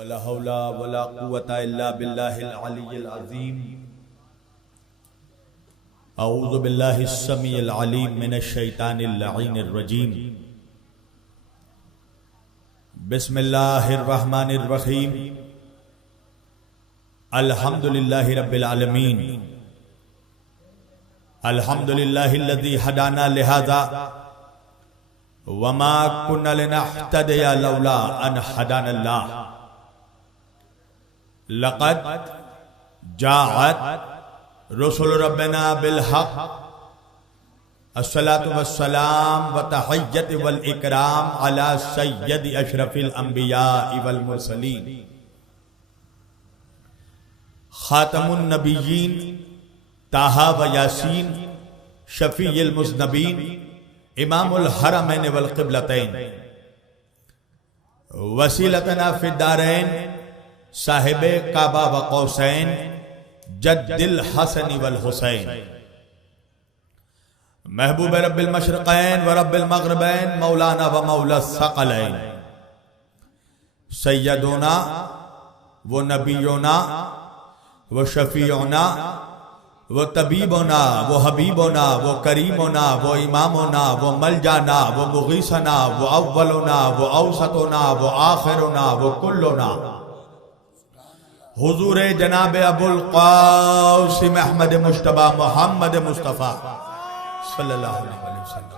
ولا حول ولا قوة إلا بالله العلي العظيم. أعوذ بالله السميع العليم من الشيطان اللعين الرجيم. بسم الله الرحمن الرحيم. الحمد لله رب العالمين. الحمد لله الذي هدانا لهذا وما كنا لنهتدي لولا أن هدانا الله. لقد جاءت رسل ربنا بالحق. الصلاة والسلام والتحية والإكرام على سيد أشرف الأنبياء والمرسلين خاتم النبيين طه وياسين شفيع المذنبين امام الحرمين والقبلتين وسيلتنا في الدارين صاحب کعبہ و قوسین جد الحسن والحسین محبوب رب المشرقین و رب المغربین مولانا و مولا الثقلین سیدنا و نبینا و شفیعنا و طبیبنا و حبیبنا و کریمنا و امامنا و ملجانا و مغیثنا و اولنا و اوسطنا و آخرنا و کلنا حضور جناب ابو القاسم احمد مجتبی محمد مصطفیٰ صلی اللہ علیہ وسلم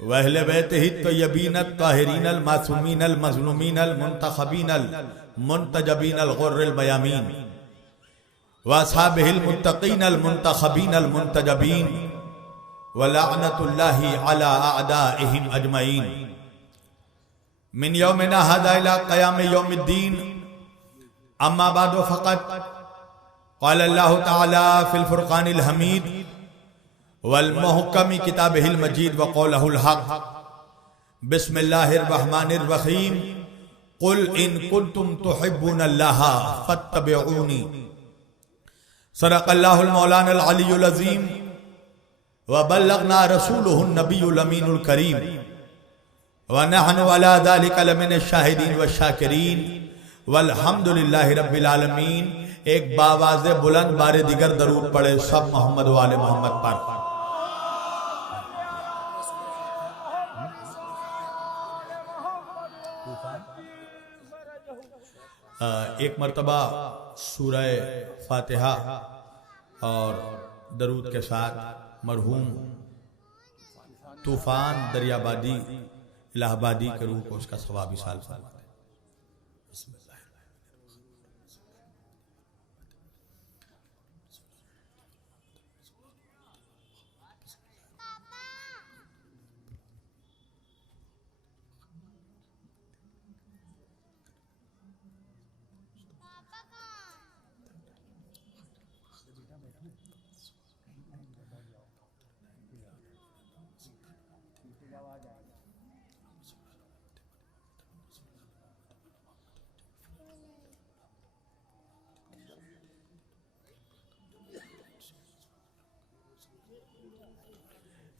وَأَهْلِ بَيْتِهِ الطَّيِّبِينَ الطَّاهِرِينَ الْمَعْصُومِينَ الْمَظْلُومِينَ الْمُنْتَخَبِينَ الْمُنْتَجَبِينَ الْغُرِّ الْمَيَامِينَ وَأَصْحَابِهِ الْمُتَّقِينَ الْمُنْتَخَبِينَ الْمُنْتَجَبِينَ وَلَعْنَةُ اللَّهِ عَلَىٰ أَعْدَائِهِمْ أَجْمَعِينَ مِنْ يَوْمِنَا هَذَا إِلَىٰ قِيَامِ يَوْمِ الدِّينِ. أما بعد فقط قال الله تعالى في الفرقان الحميد والمحكم كتابه المجيد وقوله الحق. بسم الله الرحمن الرحيم. قل إن كنتم تحبون الله فاتبعوني. صدق الله المولانا العلي العظيم وبلغنا رسوله النبي الأمين الكريم ونحن على ذلك لمن الشاهدين والشاكرين والحمد لله رب العالمين. ایک باواز بلند بار دیگر درود پڑھے سب محمد و آل محمد پر. ایک مرتبہ سورہ فاتحہ اور درود کے ساتھ مرحوم طوفان دریابادی الہ آبادی کے روح کو اس کا ثوابی سال فرماتے ہیں. بسم اللہ.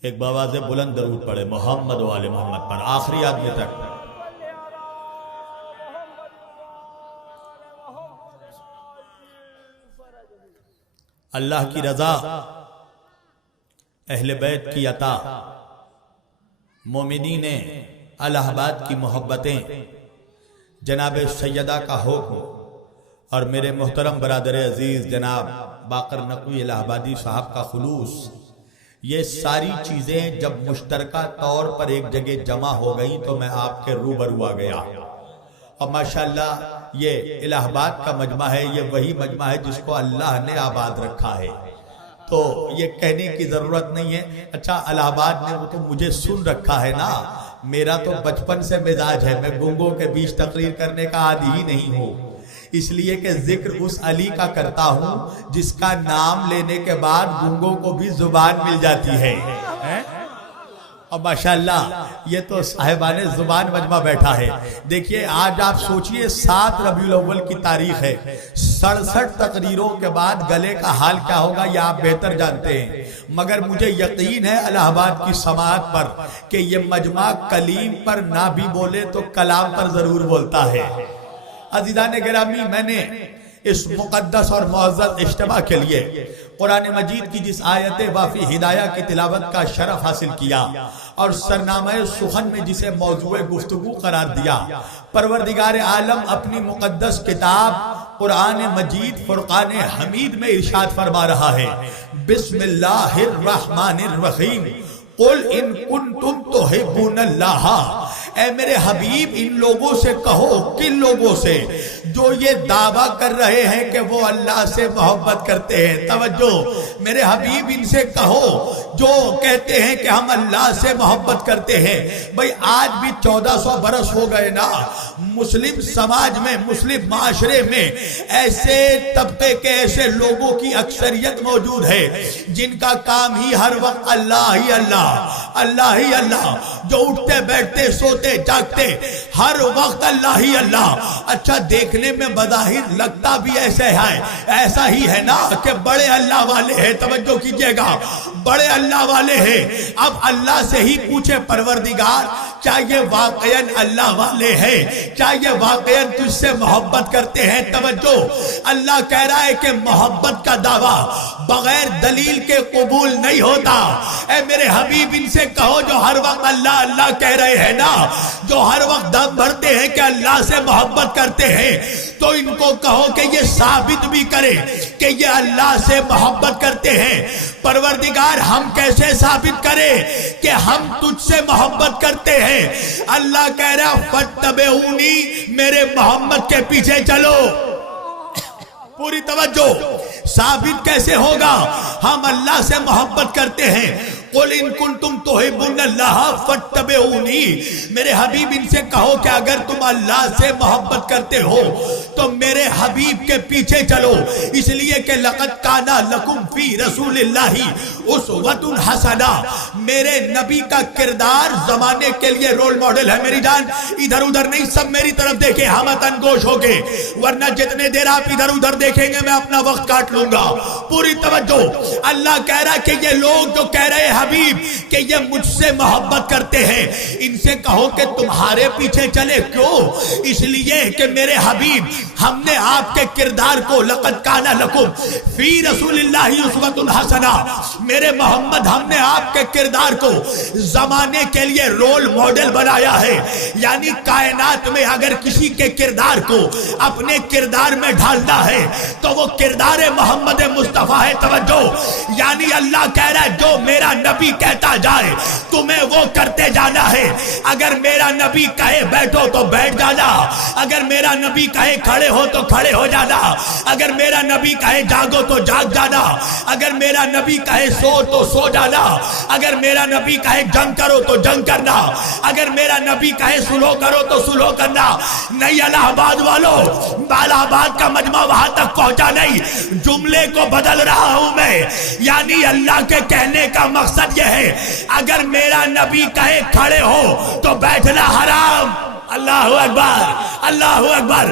ایک باواز بلند درود پڑھے محمد و آل محمد پر آخری آدمی تک. اللہ کی رضا، اہل بیت کی عطا، مومنین الہ آباد کی محبتیں، جناب سیدہ کا حکم اور میرے محترم برادر عزیز جناب باقر نقوی الہ آبادی صاحب کا خلوص، یہ ساری چیزیں جب مشترکہ طور پر ایک جگہ جمع ہو گئیں تو میں آپ کے روبرو آ گیا. اور ماشاءاللہ یہ الہ آباد کا مجمع ہے، یہ وہی مجمع ہے جس کو اللہ نے آباد رکھا ہے. تو یہ کہنے کی ضرورت نہیں ہے اچھا الہ آباد نے وہ تو مجھے سن رکھا ہے نا. میرا تو بچپن سے مزاج ہے، میں گنگوں کے بیچ تقریر کرنے کا عادی ہی نہیں ہوں، اس لیے کہ ذکر اس علی کا کرتا ہوں جس کا نام لینے کے بعد گنگوں کو بھی زبان مل جاتی ہے. اور ماشاءاللہ یہ تو صاحبان زبان مجمع بیٹھا ہے. دیکھیے آج آپ سوچئے 7 ربیع الاول کی تاریخ ہے, 67 تقریروں کے بعد گلے کا حال کیا ہوگا یہ آپ بہتر جانتے ہیں, مگر مجھے یقین ہے الہ آباد کی سماعت پر کہ یہ مجمع کلیم پر نہ بھی بولے تو کلام پر ضرور بولتا ہے. عزیزان گرامی, میں نے اس مقدس اور معزز اجتماع کے لیے قرآن مجید کی جس آیت وافی ہدایہ کی تلاوت کا شرف حاصل کیا اور سرنامہ سخن میں جسے موضوع گفتگو قرار دیا, پروردگار عالم اپنی مقدس کتاب قرآن مجید فرقان حمید میں ارشاد فرما رہا ہے, بسم اللہ الرحمن الرحیم, قل ان کنتم تحبون اللہ. اے میرے حبیب ان لوگوں سے کہو, کن لوگوں سے؟ جو یہ دعویٰ کر رہے ہیں کہ وہ اللہ سے محبت کرتے ہیں. توجہ میرے حبیب, ان سے کہو جو کہتے ہیں کہ ہم اللہ سے محبت کرتے ہیں. بھئی آج بھی 1400 برس ہو گئے نا, مسلم سماج میں, مسلم معاشرے میں ایسے طبقے کے ایسے لوگوں کی اکثریت موجود ہے جن کا کام ہی ہر وقت اللہ ہی اللہ, اللہ ہی اللہ, جو اٹھتے بیٹھتے سوتے جاگتے ہر وقت اللہ ہی اللہ. اچھا دیکھنے میں بظاہر لگتا بھی ایسا ہی ہے نا کہ بڑے اللہ والے ہیں. توجہ کیجئے گا, بڑے اللہ والے ہیں. اب اللہ سے ہی پوچھے پروردگار کیا یہ واقعاً اللہ والے ہیں, کیا یہ واقعاً تجھ سے محبت کرتے ہیں؟ توجہ, اللہ کہہ رہا ہے کہ محبت کا دعویٰ بغیر دلیل کے قبول نہیں ہوتا. اے میرے حبیب ان سے کہو جو ہر وقت اللہ اللہ کہہ رہے ہیں نا, جو ہر وقت دم بھرتے ہیں کہ اللہ سے محبت کرتے ہیں, تو ان کو کہو کہ یہ ثابت بھی کرے کہ یہ اللہ سے محبت کرتے ہیں. پروردگار ہم کیسے ثابت کریں کہ ہم تجھ سے محبت کرتے ہیں؟ اللہ کہہ رہا فاتبعونی, میرے محمد کے پیچھے چلو. پوری توجہ, ثابت کیسے ہوگا ہم اللہ سے محبت کرتے ہیں؟ قل ان کنتم تحبون اللہ فاتبعونی, میرے حبیب ان سے کہو کہ اگر تم اللہ سے محبت کرتے ہو تو میرے حبیب کے پیچھے چلو. اس لیے کہ لقد کان لکم فی رسول اللہ اسوۃ حسنہ, میرے نبی کا کردار زمانے کے لیے رول ماڈل ہے. میری جان ادھر ادھر نہیں, سب میری طرف دیکھیں ہمتن گوش ہو کے, ورنہ جتنے دیر آپ ادھر ادھر دیکھیں گے میں اپنا وقت کاٹ لوں گا. پوری توجہ, اللہ کہہ رہا کہ یہ لوگ جو کہہ رہے حبیب کہ یہ مجھ سے محبت کرتے ہیں, ان سے کہو کہ تمہارے پیچھے چلے. کیوں؟ اس لیے کہ میرے حبیب ہم نے آپ کے کردار کو لقد کان لکم فی رسول اللہ اسوۃ حسنہ, میرے محمد ہم نے آپ کے کردار کو زمانے کے لیے رول ماڈل بنایا ہے. یعنی کائنات میں اگر کسی کے کردار کو اپنے کردار میں ڈھالنا ہے تو وہ کردار محمد مصطفیٰ ہے. توجہ, یعنی اللہ کہہ رہا ہے جو میرا نبی کہتا جائے تمہیں وہ کرتے جانا ہے. اگر میرا نبی کہے بیٹھو تو بیٹھ جانا, اگر میرا نبی کہے کھڑے ہو تو کھڑے ہو جانا, اگر میرا نبی کہے جاگو تو جاگ جانا, اگر میرا نبی کہے سو تو سو جانا, اگر میرا نبی کہے جنگ کرو تو جنگ کرنا, اگر میرا نبی کہے سلو کرو تو سلو کرنا. نہیں الہ آباد والو, الہ آباد کا مجمع وہاں تک پہنچا نہیں, جملے کو بدل رہا ہوں میں. یعنی اللہ کے کہنے کا مقصد یہ ہے اگر میرا نبی کہے کھڑے ہو تو بیٹھنا حرام. اللہ اکبر, اللہ اکبر.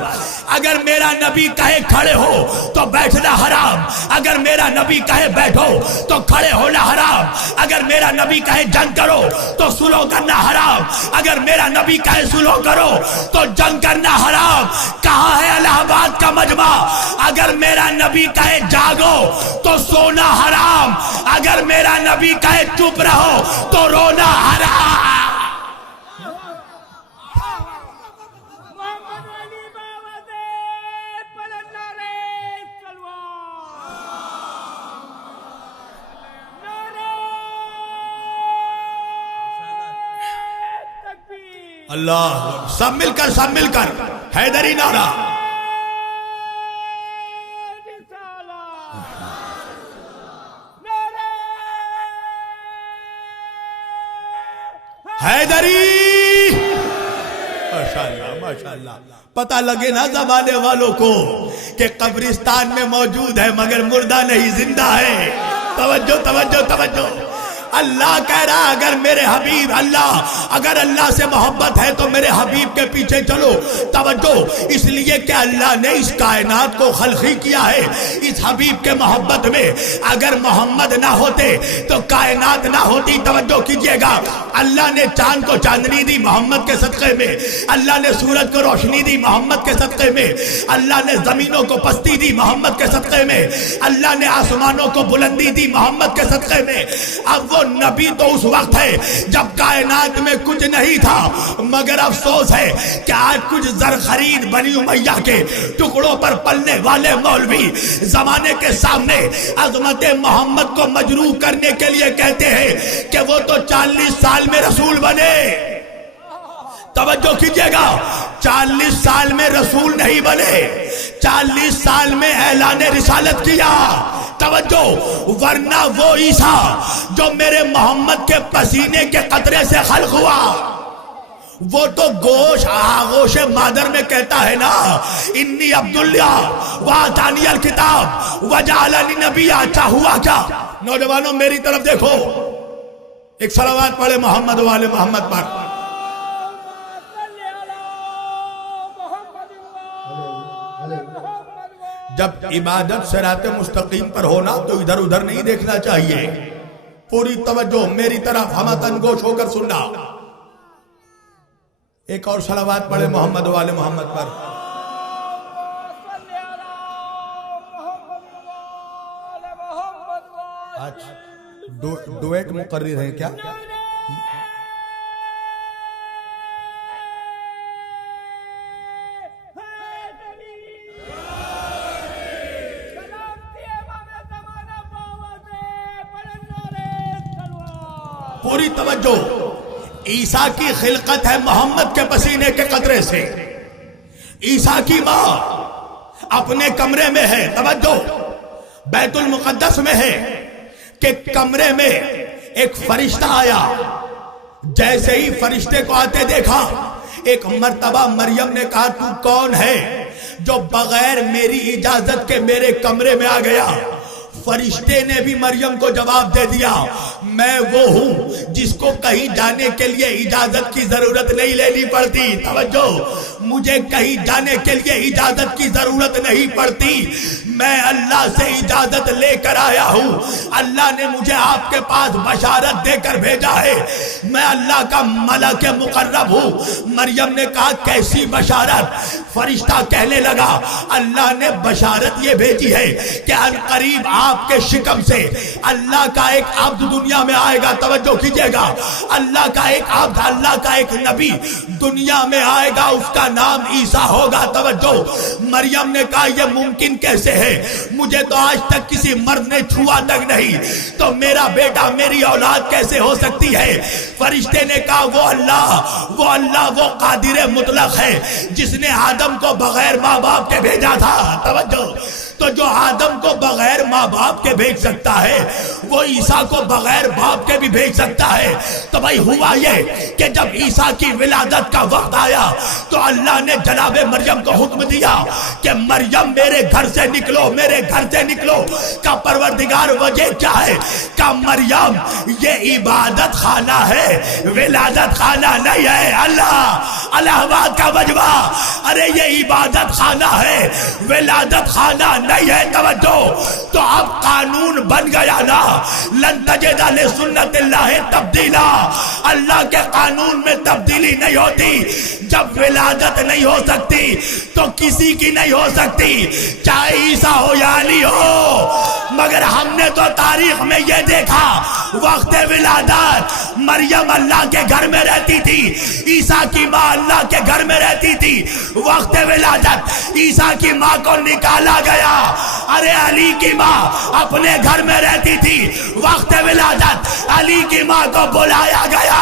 اگر میرا نبی کہے کھڑے ہو تو بیٹھنا حرام, اگر میرا نبی کہے بیٹھو تو کھڑے ہونا حرام, اگر میرا نبی کہے جنگ کرو تو سلو کرنا حرام, اگر میرا نبی کہے سلو کرو تو جنگ کرنا حرام. کہاں ہے الہ آباد کا مجمع؟ اگر میرا نبی کہے جاگو تو سونا حرام, اگر میرا نبی کہے چپ رہو تو رونا حرام. اللہ, سب مل کر حیدری نعرہ. حیدری, ماشاءاللہ. پتہ لگے نا زمانے والوں کو کہ قبرستان میں موجود ہے مگر مردہ نہیں, زندہ ہے. توجہ توجہ توجہ. اللہ کہہ رہا اگر میرے حبیب اگر اللہ سے محبت ہے تو میرے حبیب کے پیچھے چلو. توجہ، اس لیے کہ اللہ نے اس کائنات کو خلقی کیا ہے اس حبیب کے محبت میں. اگر محمد نہ ہوتے تو کائنات نہ ہوتی. توجہ کیجئے گا، اللہ نے چاند کو چاندنی دی محمد کے صدقے میں، اللہ نے سورج کو روشنی دی محمد کے صدقے میں، اللہ نے زمینوں کو پستی دی محمد کے صدقے میں، اللہ نے آسمانوں کو بلندی دی محمد کے صدقے میں. اب وہ نبی تو اس وقت ہے جب کائنات میں کچھ نہیں تھا، مگر افسوس ہے کہ آج کچھ زرخرید بنی امیہ کے ٹکڑوں پر پلنے والے مولوی زمانے کے سامنے عظمت محمد کو مجروح کرنے کے لیے کہتے ہیں کہ وہ تو 40 سال میں رسول بنے. توجہ کیجئے گا، 40 سال میں رسول نہیں بنے، 40 سال میں اعلان رسالت کیا. توجہ، ورنہ وہ عیسیٰ جو میرے محمد کے پسینے کے قطرے سے خلق ہوا، وہ تو گوش آغوش مادر میں کہتا ہے نا، انی عبداللہ وآتانی الکتاب وجعلنی نبی. اچھا ہوا کیا؟ نوجوانوں میری طرف دیکھو، ایک صلوات پڑھے محمد والے محمد پر. جب عبادت صراط مستقیم پر ہونا تو ادھر ادھر نہیں دیکھنا چاہیے. پوری توجہ میری طرف ہمتن گوش ہو کر سننا. ایک اور صلوات پڑھے محمد والے محمد پر. ڈویٹ مقرر ہے کیا؟ پوری توجہ، عیسیٰ کی خلقت ہے محمد کے پسینے کے قطرے سے. عیسیٰ کی ماں اپنے کمرے میں ہے. توجہ، بیت المقدس میں ہے کہ کمرے میں ایک فرشتہ آیا. جیسے ہی فرشتے کو آتے دیکھا، ایک مرتبہ مریم نے کہا تو کون ہے جو بغیر میری اجازت کے میرے کمرے میں آ گیا؟ فرشتے نے بھی مریم کو جواب دے دیا، میں وہ ہوں جس کو کہیں جانے کے لیے اجازت کی ضرورت نہیں لینی پڑتی. توجہ، مجھے کہیں جانے کے لیے اجازت کی ضرورت نہیں پڑتی. میں اللہ سے اجازت لے کر آیا ہوں. اللہ نے مجھے آپ کے پاس بشارت دے کر بھیجا ہے. میں اللہ کا ملک مقرب ہوں. مریم نے کہا کیسی بشارت؟ فرشتہ کہنے لگا اللہ نے بشارت یہ بھیجی ہے کہ عنقریب آپ کے شکم سے اللہ کا ایک عبد دنیا میں آئے گا. توجہ کیجئے گا، اللہ کا ایک عبد، اللہ کا ایک نبی دنیا میں آئے گا، اس کا نام عیسیٰ ہوگا. توجہ، مریم نے کہا یہ ممکن کیسے ہے؟ مجھے تو آج تک کسی مرد نے چھوا تک نہیں، تو میرا بیٹا میری اولاد کیسے ہو سکتی ہے؟ فرشتے نے کہا وہ اللہ وہ قادر مطلق ہے جس نے آدم کو بغیر ماں باپ کے بھیجا تھا. توجہ، تو جو آدم کو بغیر ماں باپ کے بھیج سکتا ہے وہ عیسیٰ کو بغیر باپ کے بھی بھیج سکتا ہے. تو بھائی ہوا یہ کہ جب عیسیٰ کی ولادت کا وقت آیا تو اللہ نے جناب مریم کو حکم دیا کہ مریم میرے گھر سے نکلو، میرے گھر سے نکلو. کا پروردگار وجہ کیا ہے؟ کا مریم یہ عبادت خانہ ہے، ولادت خانہ نہیں ہے. الہ آباد کا وجبہ، ارے یہ عبادت خانہ ہے، ولادت خانہ نہیں ہے. توجہ، تو اب قانون بن گیا نا، لن تجد لسنت اللہ تبدیلا. اللہ کے قانون میں تبدیلی نہیں ہوتی. جب ولادت نہیں ہو سکتی تو کسی کی نہیں ہو سکتی، چاہے عیسیٰ ہو یا علی ہو. مگر ہم نے تو تاریخ میں یہ دیکھا وقت ولادت مریم اللہ کے گھر میں رہتی تھی، عیسیٰ کی ماں اللہ کے گھر میں رہتی تھی. وقت ولادت عیسیٰ کی ماں کو نکالا گیا. ارے علی کی ماں اپنے گھر میں رہتی تھی، وقت ولادت علی کی ماں کو بلایا گیا.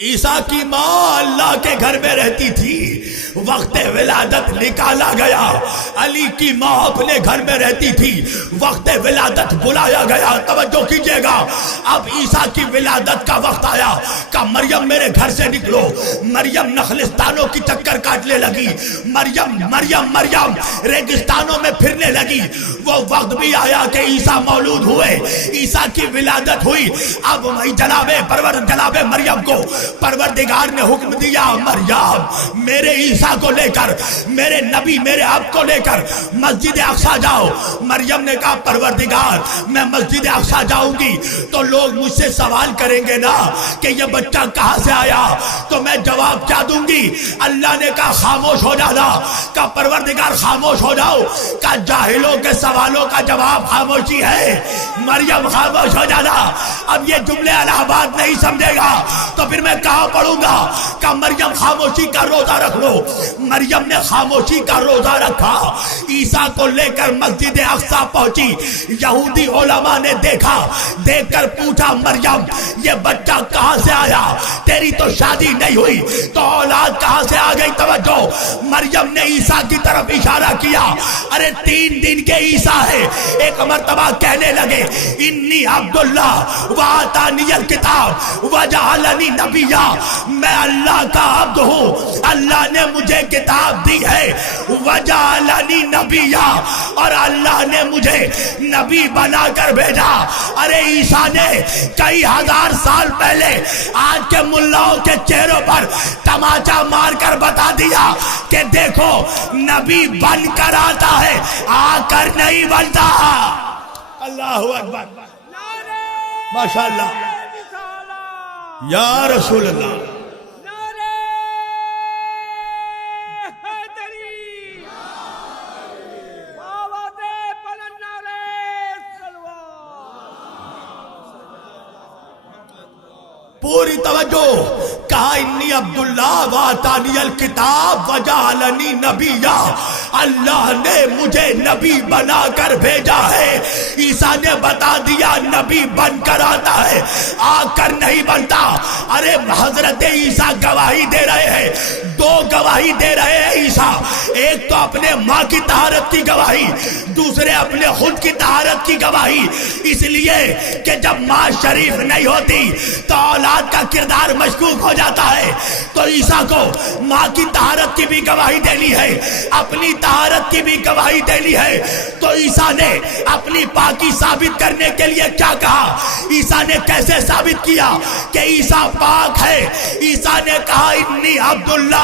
عیسیٰ کی ماں اللہ کے گھر میں رہتی تھی، وقت ولادت نکالا گیا، علی کی ماں اپنے گھر میں رہتی تھی، وقت ولادت بلایا گیا۔ توجہ کیجئے گا، اب عیسیٰ کی ولادت کا وقت آیا، کہا مریم میرے گھر سے نکلو۔ مریم نخلستانوں کی چکر کاٹنے لگی، مریم مریم مریم ریگستانوں میں پھرنے لگی۔ وہ وقت بھی آیا کہ عیسیٰ مولود ہوئے، عیسیٰ کی ولادت ہوئی۔ اب جناب مریم کو پروردگار نے حکم دیا، مریم میرے عیسیٰ کو لے کر، میرے نبی میرے اب کو لے کر مسجد اقصی جاؤ۔ مریم نے کہا پروردگار میں مسجد اقصی جاؤں گی تو لوگ مجھ سے سوال کریں گے نا کہ یہ بچہ کہاں سے آیا، تو میں جواب کیا دوں گی؟ اللہ نے کہا خاموش ہو جانا۔ کہا پروردگار خاموش ہو جاؤ، کہا جاہلوں کے سوالوں کا جواب خاموشی ہے۔ مریم خاموش ہو جانا۔ اب یہ جملے الہ آباد نہیں سمجھے گا تو پھر میں کہاں پڑھوں گا؟ کہا مریم خاموشی کا روزہ رکھ لو۔ مریم نے خاموشی کا روزہ رکھا، عیسیٰ کو لے کر مسجد اقصی پہنچی۔ یہودی علماء نے دیکھا، دیکھ کر پوچھا مریم یہ بچہ کہاں سے آیا؟ تیری تو شادی نہیں ہوئی تو اولاد کہاں سے آ گئی؟ توجہ، مریم نے عیسیٰ کی طرف اشارہ کیا، ارے 3 دن کے عیسیٰ ہے۔ ایک مرتبہ کہنے لگے انی عبداللہ وآتانی الکتاب وجعلنی نبیا، میں اللہ کا عبد ہوں، اللہ نے مجھے کتاب دی ہے، وجعلنی نبیا، اور اللہ نے مجھے نبی بنا کر بھیجا۔ ارے عیسیٰ نے کئی ہزار سال پہلے آج کے ملاؤں کے چہروں پر تماچا مار کر بتا دیا کہ دیکھو نبی بن کر آتا ہے، آ کر نہیں بنتا۔ اللہ اکبر، ماشاءاللہ، یا رسول اللہ۔ پوری توجہ، کہا انی عبداللہ وآتانی الکتاب وجعلنی نبیا، اللہ نے مجھے نبی بنا کر بھیجا ہے۔ عیسیٰ نے بتا دیا نبی بن کر آتا ہے، آ کر نہیں بنتا۔ ارے حضرت عیسیٰ گواہی دے رہے ہیں، 2 گواہی دے رہے ہیں عیسیٰ، ایک تو اپنے ماں کی طہارت کی گواہی، دوسرے اپنے خود کی طہارت کی گواہی، اس لیے کہ جب ماں شریف نہیں ہوتی تو اولاد کا کردار مشکوک ہو جاتا ہے۔ تو عیسیٰ کو ماں کی طہارت کی بھی گواہی دینی ہے، اپنی طہارت کی بھی گواہی دینی ہے۔ تو عیسیٰ نے اپنی پاکی ثابت کرنے کے لیے کیا کہا؟ عیسیٰ نے کیسے ثابت کیا کہ عیسیٰ پاک ہے؟ عیسیٰ نے کہا انی عبداللہ،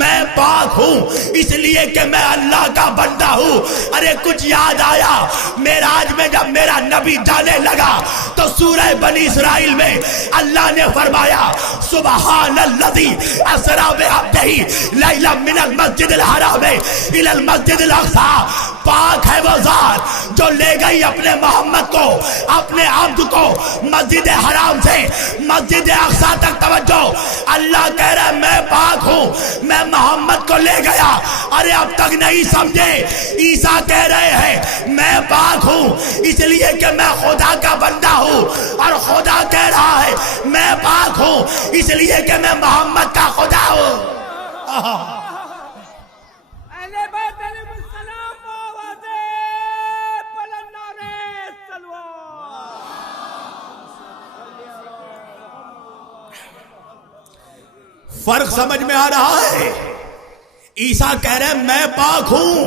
میں پاک ہوں اس لیے کہ میں اللہ کا بندہ ہوں۔ ارے کچھ یاد آیا؟ معراج میں جب میرا نبی جانے لگا تو سورہ بنی اسرائیل میں اللہ نے فرمایا سبحان الذی اسری بعبدہ لیلا من المسجد الحرام الی المسجد الاقصی، پاک ہے وہ ذات جو لے گئی اپنے محمد کو، اپنے عبد کو مسجد حرام سے مسجد اقصی تک۔ توجہ، اللہ کہہ رہا ہے میں پاک ہوں، میں محمد کو لے گیا۔ ارے اب تک نہیں سمجھے؟ عیسیٰ کہہ رہے ہیں میں پاک ہوں اس لیے کہ میں خدا کا بندہ ہوں، اور خدا کہہ رہا ہے میں پاک ہوں اس لیے کہ میں محمد کا خدا ہوں۔ فرق سمجھ میں آ رہا ہے؟ عیسیٰ کہہ رہے ہیں میں پاک ہوں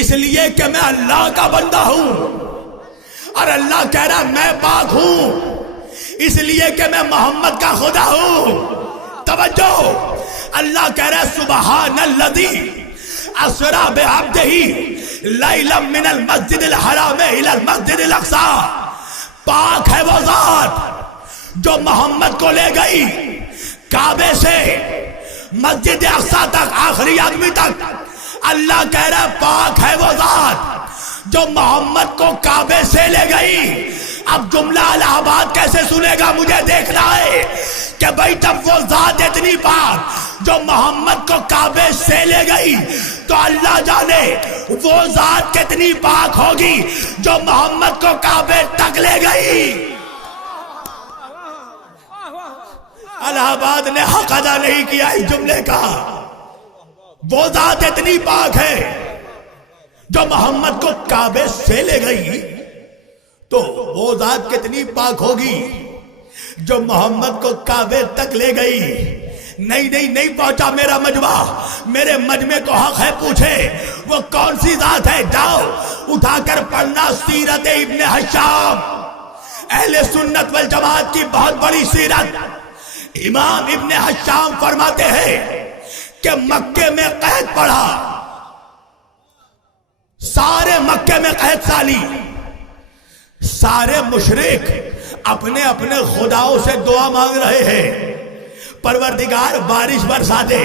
اس لیے کہ میں اللہ کا بندہ ہوں، اور اللہ کہہ رہا ہے میں پاک ہوں اس لیے کہ میں محمد کا خدا ہوں۔ توجہ، اللہ کہہ رہا ہے سبحان الذی اسری بعبدہ لیلا من المسجد الحرام الی المسجد الاقصی، پاک ہے وہ ذات جو محمد کو لے گئی کعبے سے مسجد اقصی تک، آخری آدمی تک۔ اللہ کہہ رہا ہے پاک ہے وہ ذات جو محمد کو کعبے سے لے گئی۔ اب جملہ الہ آباد کیسے سنے گا؟ مجھے دیکھنا ہے کہ بھائی جب وہ ذات اتنی پاک جو محمد کو کعبے سے لے گئی تو اللہ جانے وہ ذات کتنی پاک ہوگی جو محمد کو کعبے تک لے گئی۔ الہ آباد نے حق ادا نہیں کیا اس جملے کا۔ وہ ذات اتنی پاک ہے جو محمد کو کعبے سے لے گئی، تو وہ ذات کتنی پاک ہوگی جو محمد کو کعبے تک لے گئی۔ نہیں پہنچا میرا مجمع، میرے مجمع کو حق ہے پوچھے وہ کون سی ذات ہے۔ جاؤ اٹھا کر پڑھنا سیرت ابن حشام، اہل سنت والجماعت کی بہت بڑی سیرت۔ امام ابن حشام فرماتے ہیں کہ مکے میں قحط پڑا، سارے مکے میں قحط سالی، سارے مشرک اپنے اپنے خداؤں سے دعا مانگ رہے ہیں، پروردگار بارش برسا دے۔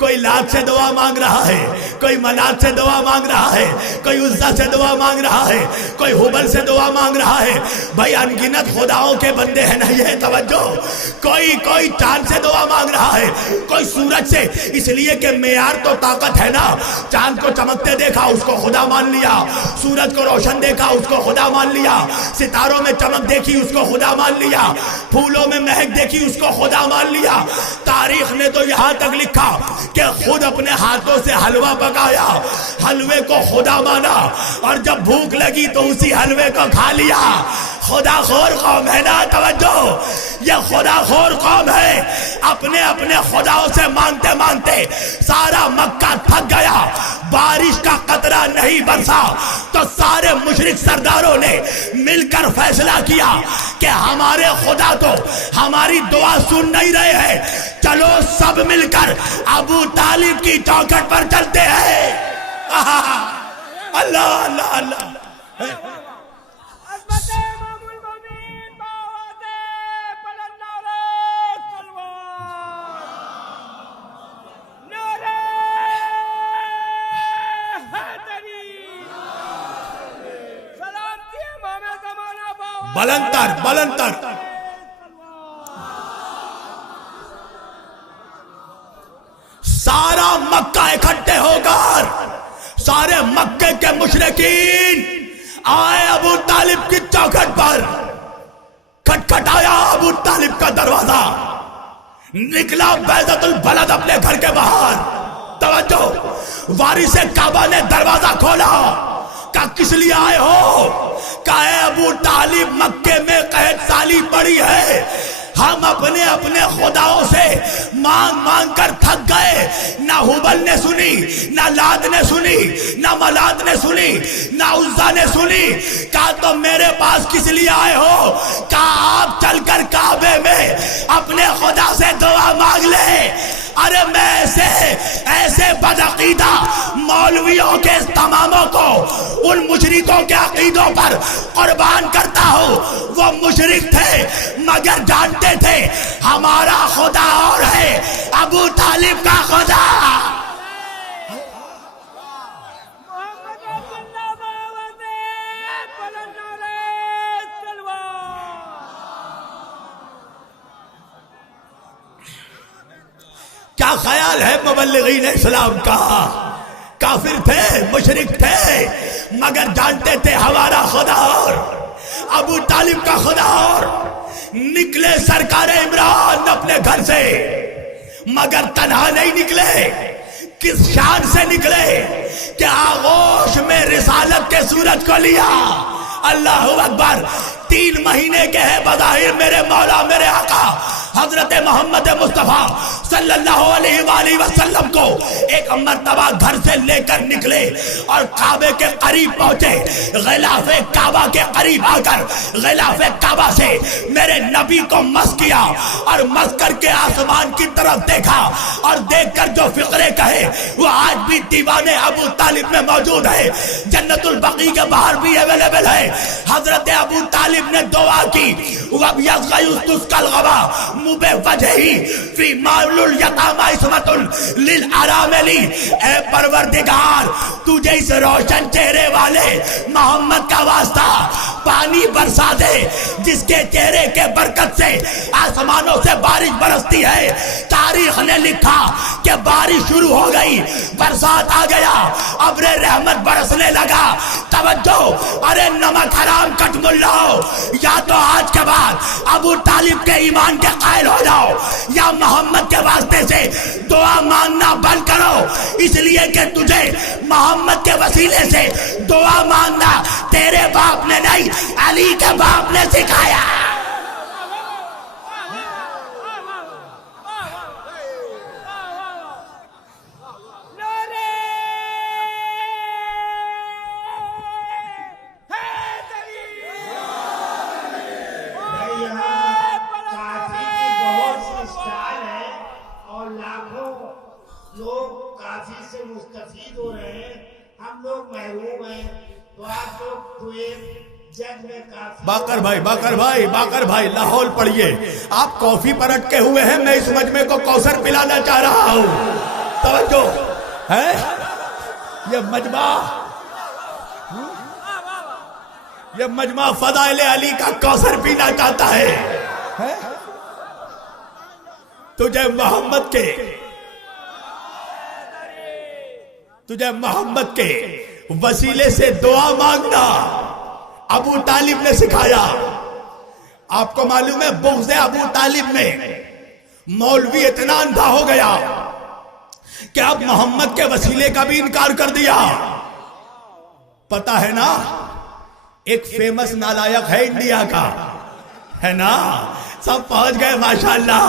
کوئی لات سے دعا مانگ رہا ہے، کوئی منات سے دعا مانگ رہا ہے، کوئی عزا سے دعا مانگ رہا ہے، کوئی حبل سے دعا مانگ رہا ہے۔ بھائی انگنت خداؤں کے بندے ہیں نا، یہ توجہ۔ کوئی چاند سے دعا مانگ رہا ہے، کوئی سورج سے، اس لیے کہ معیار تو طاقت ہے نا۔ چاند کو چمکتے دیکھا اس کو خدا مان لیا، سورج کو روشن دیکھا اس کو خدا مان لیا، ستاروں میں چمک دیکھی اس کو خدا مان لیا، پھولوں میں مہک دیکھی اس کو خدا مان لیا۔ تاریخ نے تو یہاں تک لکھا کہ خود اپنے ہاتھوں سے حلوہ پکایا، حلوے کو خدا مانا، اور جب بھوک لگی تو اسی حلوے کو کھا لیا۔ خدا خور قوم ہے نا، توجہ، یہ خدا خور قوم ہے۔ اپنے اپنے خداؤں سے مانگتے مانگتے سارا مکہ تھک گیا، بارش کا قطرہ نہیں برسا، تو سارے مشرک سرداروں نے مل کر فیصلہ کیا کہ ہمارے خدا تو ہماری دعا سن نہیں رہے ہیں، چلو سب مل کر ابو طالب کی چوکھٹ پر چلتے ہیں۔ اللہ اللہ اللہ۔ بلندر سارا مکہ اکٹھے ہو کر سارے مکے کے مشرکین آئے ابو طالب کی چوکھٹ پر، کھٹکھٹایا ابو طالب کا دروازہ، نکلا بیضۃ البلد اپنے گھر کے باہر۔ توجہ، وارث کعبہ نے دروازہ کھولا، کہا کس لیے آئے ہو؟ کہا اے ابو طالب، مکے میں قحط سالی پڑی ہے، ہم اپنے اپنے خداؤں سے مانگ مانگ کر تھک گئے، نہ حبل نے سنی، نہ لات نے سنی، نہ ملات نے سنی، نہ عزا نے سنی۔ کہا تو میرے پاس کس لیے آئے ہو؟ کہا آپ چل کر کعبے میں اپنے خدا سے دعا مانگ لے۔ ارے میں ایسے بدعقیدہ مولویوں کے تماموں کو ان مشرکوں کے عقیدوں پر قربان کرتا ہوں۔ وہ مشرک تھے مگر جانتے تھے ہمارا خدا اور ہے، ابو طالب کا خدا۔ کیا خیال ہے مبلغین اسلام کا؟ کافر تھے، مشرک تھے، مگر جانتے تھے ہمارا خدا اور ابو طالب کا خدا اور۔ نکلے سرکار عمران اپنے گھر سے، مگر تنہا نہیں نکلے۔ کس شان سے نکلے کہ آغوش میں رسالت کے سورج کو لیا۔ اللہ اکبر۔ 3 مہینے کے ہیں بظاہر میرے مولا میرے آقا حضرت محمد مصطفیٰ صلی اللہ علیہ وآلہ وسلم کو ایک مرتبہ گھر سے لے کر نکلے اور کعبے کے قریب پہنچے۔ غلاف کعبہ کے قریب آ کر غلاف کعبہ سے میرے نبی کو مس کیا اور مس کر کے آسمان کی طرف دیکھا، اور دیکھ کر جو فقرے کہے وہ آج بھی دیوان ابو طالب میں موجود ہے، جنت البقیع کے باہر بھی اویلیبل ہے۔ حضرت ابو طالب نے دعا کی، وَبْيَضْغَ يُسْتُسْقَ الْغَمَامُ بِوَجْهِهِ فِي مَعْلُ الْيَتَامَى عِصْمَةٌ لِلْأَرَامِلِ۔ اے پروردگار، تجھے اس روشن چہرے والے محمد کا واسطہ پانی برسا دے، جس کے چہرے کے برکت سے آسمانوں سے بارش برستی ہے۔ تاریخ نے لکھا کہ بارش شروع ہو گئی، برسات آ گیا، ابر رحمت برسنے لگا۔ توجہ، ارے نمک حرام کٹ ملاؤ، یا تو آج کے بعد ابو طالب کے ایمان کے قائل ہو جاؤ، یا محمد کے واسطے سے دعا مانگنا مانگنا بند کرو، اس لیے کہ تجھے محمد کے وسیلے سے دعا مانگنا تیرے باپ نے نہیں، علی کے باپ نے سکھایا۔ باقر بھائی لاہور پڑھیے، آپ کافی پر اٹکے ہوئے ہیں، میں اس مجمع کو کوثر پلانا چاہ رہا ہوں، توجہ ہے۔ یہ مجمع فضائل علی کا کوثر پینا چاہتا ہے۔ تجھے محمد کے وسیلے سے دعا مانگنا ابو طالب نے سکھایا۔ آپ کو معلوم ہے بغض ابو طالب میں مولوی اتنا اندھا ہو گیا کہ اب محمد کے وسیلے کا بھی انکار کر دیا۔ پتہ ہے نا، ایک فیمس نالائق ہے انڈیا کا، ہے نا، سب پہنچ گئے ماشاءاللہ۔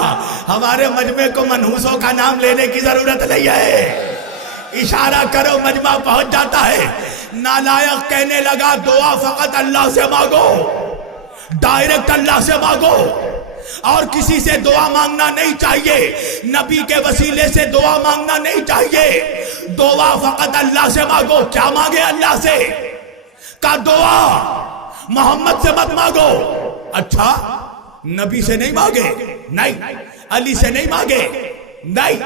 ہمارے مجمع کو منحوسوں کا نام لینے کی ضرورت نہیں ہے، اشارہ کرو مجمع پہنچ جاتا ہے۔ نالائق کہنے لگا دعا فقط اللہ سے مانگو، ڈائریکٹ اللہ سے مانگو، اور کسی سے دعا مانگنا نہیں چاہیے، نبی کے وسیلے سے دعا مانگنا نہیں چاہیے، دعا فقط اللہ سے مانگو۔ کیا مانگے اللہ سے؟ کا دعا محمد سے مت مانگو۔ اچھا، نبی سے نہیں مانگے؟ نہیں۔ علی سے نہیں مانگے؟ نہیں۔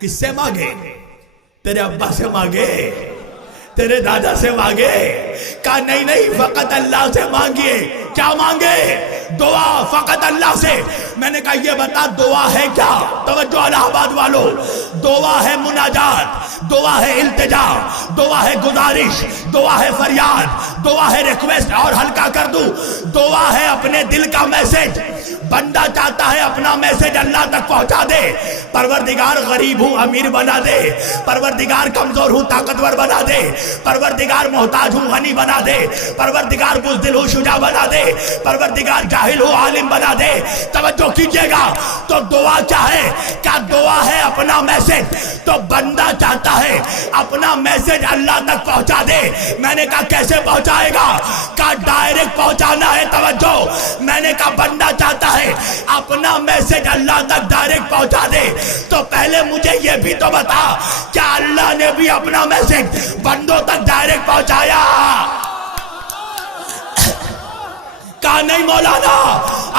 کس سے مانگے؟ تیرے ابا سے مانگے، تیرے دادا سے مانگے؟ کہا نہیں، فقط اللہ سے مانگیے۔ کیا مانگے؟ دعا فقط اللہ سے۔ میں نے کہا یہ بتا دعا ہے کیا؟ توجہ الہ آباد والو، دعا ہے مناجات، دعا ہے التجا، دعا ہے گزارش، دعا ہے فریاد، دعا ہے ریکویسٹ۔ اور ہلکا کر دوں، دعا ہے اپنے دل کا میسج۔ بندہ چاہتا ہے اپنا میسج اللہ تک پہنچا دے، پروردگار غریب ہوں امیر بنا دے، پروردگار کمزور ہوں طاقتور بنا دے، پروردگار محتاج ہوں غنی بنا دے، پروردگار بزدل ہوں شجاع بنا دے، پروردگار جاہل ہوں عالم بنا دے۔ توجہ کیجئے گا، تو دعا کیا ہے؟ کیا دعا ہے اپنا میسج؟ تو بندہ چاہتا ہے اپنا میسج اللہ تک پہنچا دے۔ میں نے کہا کیسے پہنچائے گا؟ کہا ڈائریکٹ پہنچانا ہے۔ توجہ، میں نے کہا بندہ چاہتا ہے اپنا میسج اللہ تک ڈائریکٹ پہنچا دے، تو پہلے مجھے یہ بھی تو بتا، کیا اللہ نے بھی اپنا میسج بندوں تک ڈائریکٹ پہنچایا؟ کہا نہیں مولانا،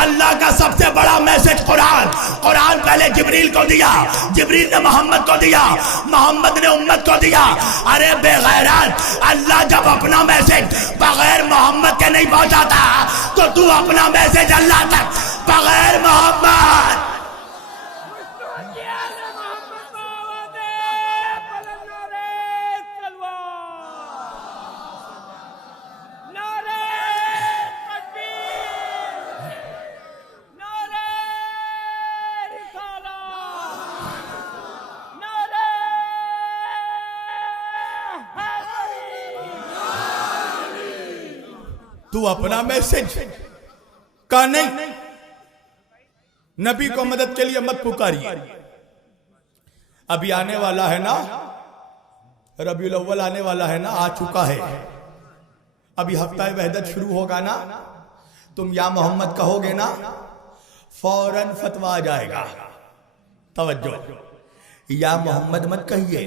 اللہ کا سب سے بڑا میسج قرآن پہلے جبریل کو دیا، جبریل نے محمد کو دیا، محمد نے امت کو دیا۔ ارے بے غیرت، اللہ جب اپنا میسج بغیر محمد کے نہیں پہنچاتا تو اپنا میسج اللہ تک بغیر محمد۔ تو اپنا میسج کا نہیں، نبی کو مدد کے لیے مت پکاریے۔ ابھی آنے والا ہے نا ربیع الاول، آنے والا ہے نا، آ چکا ہے، ابھی ہفتہ وحدت شروع ہوگا نا، تم یا محمد کہو گے نا، فوراً فتویٰ آ جائے گا۔ توجہ، یا محمد مت کہیے۔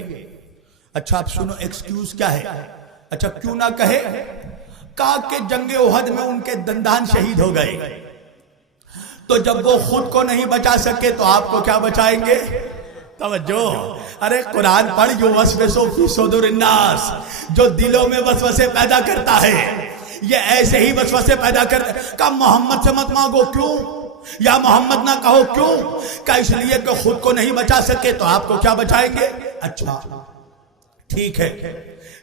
اچھا اب سنو ایکسکیوز کیا ہے؟ اچھا کیوں نہ کہے؟ کہا کہ جنگ احد میں ان کے دندان شہید ہو گئے، تو جب وہ خود کو نہیں بچا سکے تو آپ کو کیا بچائیں گے؟ توجہ، ارے قرآن پڑھ، جو وسوسہ فی صدور الناس، جو دلوں میں وسوسے پیدا کرتا ہے، یہ ایسے ہی وسوسے پیدا کرتا ہے۔ کہا محمد سے مت مانگو، کیوں؟ یا محمد نہ کہو، کیوں؟ کہا اس لیے کہ خود کو نہیں بچا سکے تو آپ کو کیا بچائیں گے؟ اچھا ٹھیک ہے،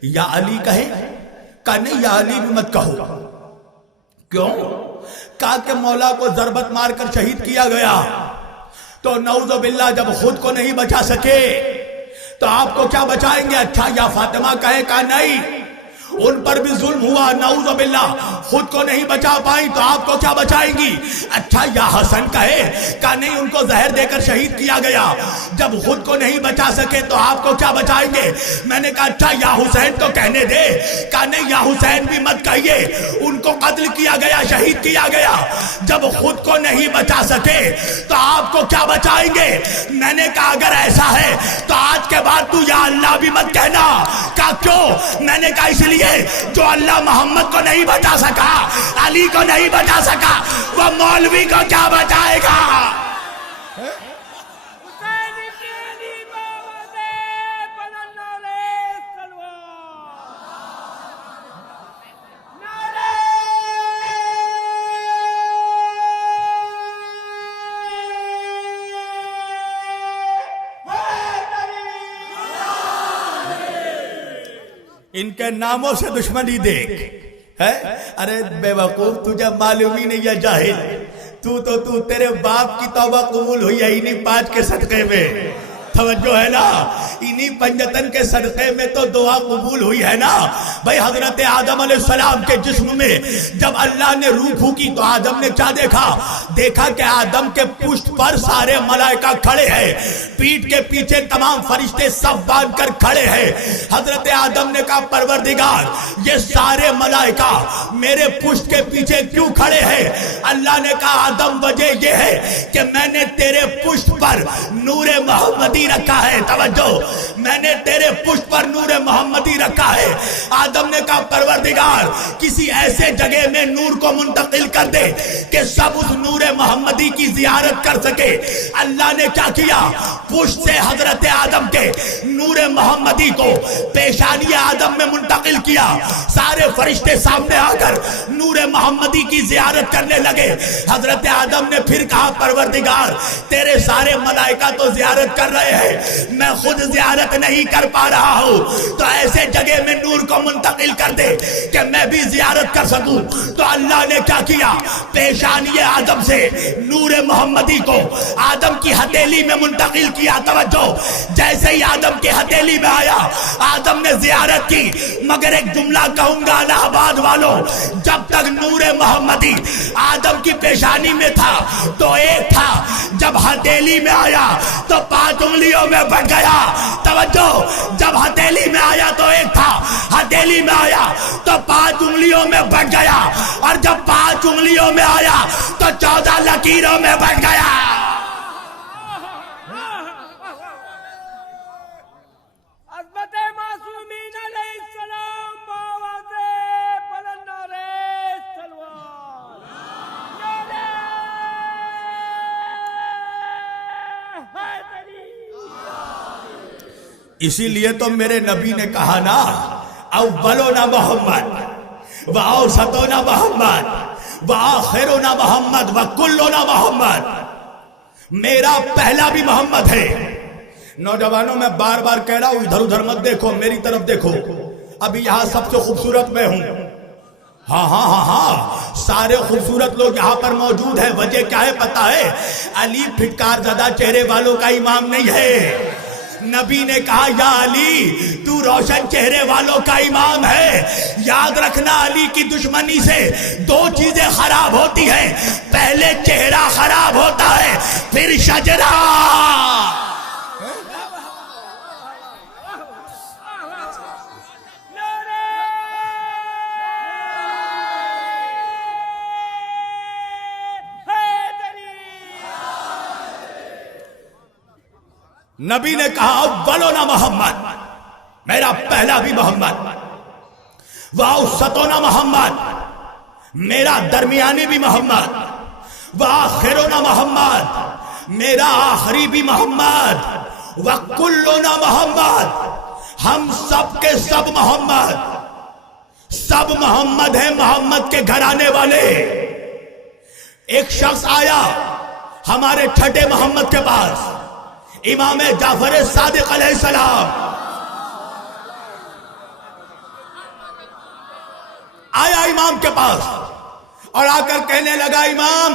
یا علی کہیں؟ کہا نہیں، یا علی بھی مت کہو۔ کیوں؟ کہا کہ مولا کو ضربت مار کر شہید کیا گیا، تو نعوذ باللہ جب خود کو نہیں بچا سکے تو آپ کو کیا بچائیں گے؟ اچھا یا فاطمہ کہے کہا نہیں، ان پر بھی ظلم ہوا، نعوذ باللہ، خود کو نہیں بچا پائیں تو آپ کو کیا بچائیں گی؟ اچھا یا حسن کہے کہ نہیں، ان کو زہر دے کر شہید کیا گیا، جب خود کو نہیں بچا سکے تو آپ کو کیا بچائیں گے؟ میں نے کہا اچھا یا حسین تو کہنے دے، کہ نہیں یا حسین بھی مت کہیے، ان کو قتل کیا گیا، شہید کیا گیا، جب خود کو نہیں بچا سکے تو آپ کو کیا بچائیں گے؟ میں نے کہا اگر ایسا ہے تو آج کے بعد تو یا اللہ بھی مت کہنا۔ کہا کیوں؟ میں نے کہا اس لیے جو اللہ محمد کو نہیں بچا سکا، علی کو نہیں بچا سکا، وہ مولوی کو کیا بچائے گا؟ ان کے ناموں سے دشمنی دیکھ ہے۔ ارے بے وقوف، تجھے معلوم ہی نہیں ہے جاہل، تو تیرے باپ کی توبہ قبول ہوئی ہے انہی 5 کے صدقے میں، توجہ ہے نا، انہی پنجتن کے صدقے میں تو دعا قبول ہوئی ہے نا۔ بھائی حضرت آدم علیہ السلام کے جسم میں جب اللہ نے روح پھونکی تو آدم نے کیا دیکھا کہ آدم کے پشت پر سارے ملائکہ کھڑے ہیں، پیٹھ کے پیچھے تمام فرشتے سب باندھ کر کھڑے ہیں۔ حضرت آدم نے کہا پروردگار یہ سارے ملائکہ میرے پشت کے پیچھے کیوں کھڑے ہیں؟ اللہ نے کہا آدم وجہ یہ ہے کہ میں نے تیرے پشت پر نور محمدی رکھا ہے، توجہ، میں نے تیرے پشت پر نور محمدی رکھا ہے۔ آدم نے کہا پروردگار کسی ایسے جگہ میں نور کو منتقل کر دے کہ سب اس نور محمدی کی زیارت کر سکے۔ اللہ نے کیا کیا؟ پشت سے حضرت آدم کے نور محمدی کو پیشانی آدم میں منتقل کیا، سارے فرشتے سامنے آ کر نور محمدی کی زیارت کرنے لگے۔ حضرت آدم نے پھر کہا پروردگار تیرے سارے ملائکہ تو زیارت کر رہے ہیں، میں خود زیارت نہیں کر پا رہا ہوں، تو ایسے جگہ میں نور کو منتقل کر دے کہ میں بھی زیارت کر سکوں۔ تو اللہ نے کیا کیا؟ پیشانی آدم سے نور محمدی کو آدم کی ہتھیلی میں منتقل کیا، توجہ، جیسے ہی آدم کے ہتھیلی میں آیا آدم نے زیارت کی۔ مگر ایک جملہ کہوں گا الہ آباد والوں، جب تک نور محمدی آدم کی پیشانی میں تھا تو ایک تھا، جب ہتھیلی میں آیا تو 5 انگلیوں میں بٹ گیا، توجہ، جب ہتھیلی میں آیا تو ایک تھا، ہتھیلی میں آیا تو 5 انگلیوں میں بٹ گیا، اور جب 5 انگلیوں میں آیا تو 14 لکیروں میں بٹ گیا۔ اسی لیے تو میرے نبی نے کہا نا اولنا محمد واوسطنا محمد وآخرنا محمد وکلنا محمد، میرا پہلا بھی محمد ہے۔ نوجوانوں میں بار بار کہہ رہا ہوں ادھر ادھر مت دیکھو، میری طرف دیکھو، ابھی یہاں سب سے خوبصورت میں ہوں، ہاں سارے خوبصورت لوگ یہاں پر موجود ہیں۔ وجہ کیا ہے پتا ہے؟ علی پھٹکار زدہ چہرے والوں کا امام نہیں ہے۔ نبی نے کہا یا علی تو روشن چہرے والوں کا امام ہے۔ یاد رکھنا علی کی دشمنی سے 2 چیزیں خراب ہوتی ہیں، پہلے چہرہ خراب ہوتا ہے، پھر شجرہ۔ نبی نے کہا اولنا محمد، میرا پہلا بھی محمد، واوسطنا محمد، میرا درمیانی بھی محمد، وآخرنا محمد، میرا آخری بھی محمد، وکلنا محمد، ہم سب کے سب محمد، سب محمد ہیں، محمد کے گھرانے والے۔ ایک شخص آیا ہمارے چھٹے محمد کے پاس، امام جعفر صادق علیہ السلام آیا امام کے پاس اور آ کر کہنے لگا امام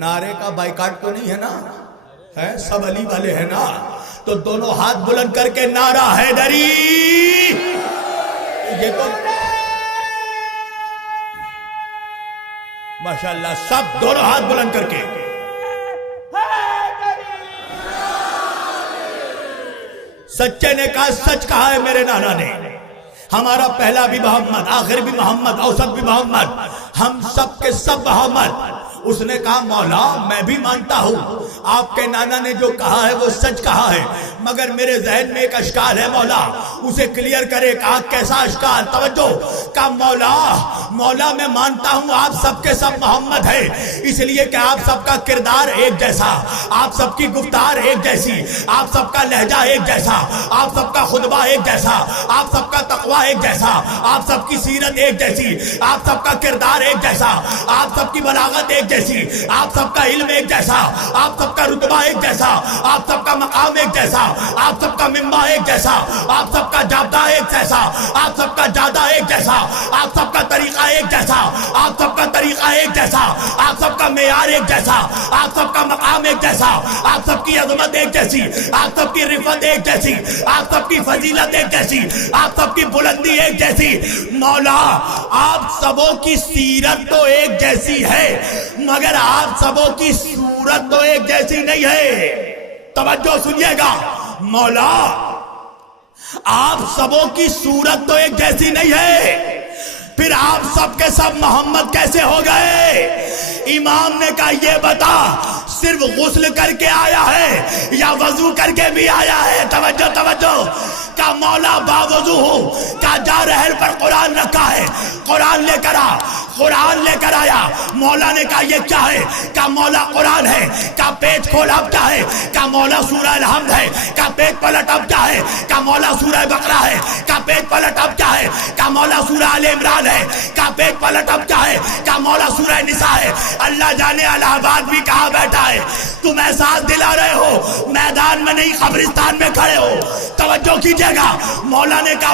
نعرے کا بائیکاٹ تو نہیں ہے نا؟ ہے سب علی والے ہیں نا؟ تو دونوں ہاتھ بلند کر کے نعرہ حیدری، یہ تو ماشاءاللہ سب دونوں ہاتھ بلند کر کے سچے نے کہا، سچ کہا ہے میرے نانا نے، ہمارا پہلا بھی محمد، آخر بھی محمد، اوسط بھی محمد، ہم سب کے سب محمد۔ اس نے کہا مولا میں بھی مانتا ہوں آپ کے نانا نے جو کہا ہے وہ سچ کہا ہے، مگر میرے ذہن میں ایک اشکال ہے مولا، اسے کلیئر کرے۔ کہا کیسا اشکال؟ توجہ، کہا مولا میں مانتا ہوں آپ سب کے سب محمد ہیں، اس لیے کہ آپ سب کا کردار ایک جیسا، آپ سب کی گفتار ایک جیسی، آپ سب کا لہجہ ایک جیسا، آپ سب کا خطبہ ایک جیسا، آپ سب کا تقویٰ ایک جیسا، آپ سب کی سیرت ایک جیسی، آپ سب کا کردار ایک جیسا، آپ سب کی بلاغت ایک جیسی، آپ سب کا علم ایک جیسا، آپ سب کا رتبہ ایک جیسا، آپ سب کا مقام ایک جیسا، آپ سب کا منبع ایک جیسا، آپ سب کا جابدہ ایک جیسا، آپ سب کا جادہ ایک جیسا، آپ سب کا طریقہ ایک جیسا، آپ سب کا طریقہ ایک جیسا، آپ سب کا معیار ایک جیسا، آپ سب کا مقام ایک جیسا، آپ سب کی عظمت ایک جیسی، آپ سب کی رفعت ایک جیسی، آپ سب کی فضیلت ایک جیسی، آپ سب کی بلندی ایک جیسی۔ مولا آپ سبوں کی سیرت تو ایک جیسی ہے مگر آپ سبوں کی صورت تو ایک جیسی نہیں ہے۔ توجہ سنیے گا، مولا آپ سبوں کی صورت تو ایک جیسی نہیں ہے، پھر آپ سب کے سب محمد کیسے ہو گئے؟ امام نے کہا یہ بتا صرف غسل کر کے آیا ہے یا وضو کر کے بھی آیا ہے؟ توجہ، کہا مولا باوضو ہوں، کہا جا رحل پر قرآن رکھا ہے، قرآن لے کر آیا۔ مولا نے کہا یہ کیا ہے؟ کہا مولا قرآن ہے۔ کہا پیج کھول، اب کیا ہے؟ کہا مولا سورہ الحمد ہے۔ کہا پیج پلٹ، اب کیا ہے؟ کہا مولا سورہ بقرہ ہے۔ کہا پیج پلٹ، اب کیا ہے؟ کہا مولا سورہ آل عمران ہے۔ کہا پیج پلٹ، اب کیا ہے؟ کہا مولا سورہ نساء ہے۔ اللہ جانے الہ آباد بھی کہاں بیٹھا ہے، تم احساس دلا رہے ہو میدان میں نہیں قبرستان میں کھڑے ہو۔ توجہ کیجئے گا، مولا نے کہا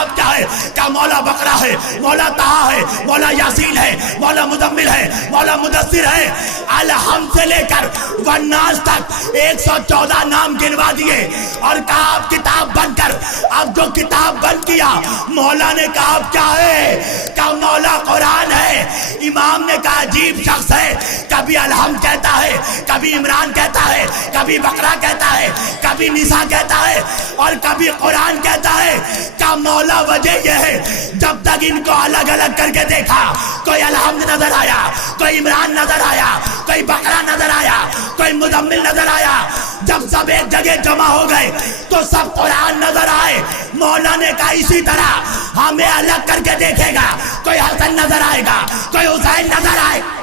اب کیا ہے؟ کہا مولا بقرہ ہے، مولا طٰہٰ ہے، مولا یاسین ہے، مولا مزمل ہے، مولا مدثر ہے۔ الحمد سے لے کر والناس تک 114 نام گنوا دیے اور کہا اب کتاب بن کر، اب جو کتاب بن کیا، مولا نے کہا اب کیا ہے؟ کہا مولا قرآن ہے۔ امام نے کہا عجیب شخص ہے، کبھی الحمد کہتا ہے، کبھی عمران کہتا ہے، کبھی بقرہ کہتا ہے، کبھی نساء کہتا ہے اور کبھی قرآن کہتا ہے۔ کہا مولا وجہ یہ ہے جب تک ان کو الگ الگ کر کے دیکھا، کوئی الحمد نظر آیا، کوئی عمران نظر آیا، کوئی بقرہ نظر آیا، کوئی مزمل نظر آیا، جب سب ایک جگہ جمع ہو گئے تو سب قرآن نظر آئے۔ مولا نے کہا اسی طرح ہمیں الگ کر کے دیکھے گا، کوئی حسن نظر آئے گا، کوئی حسین نظر آئے گا۔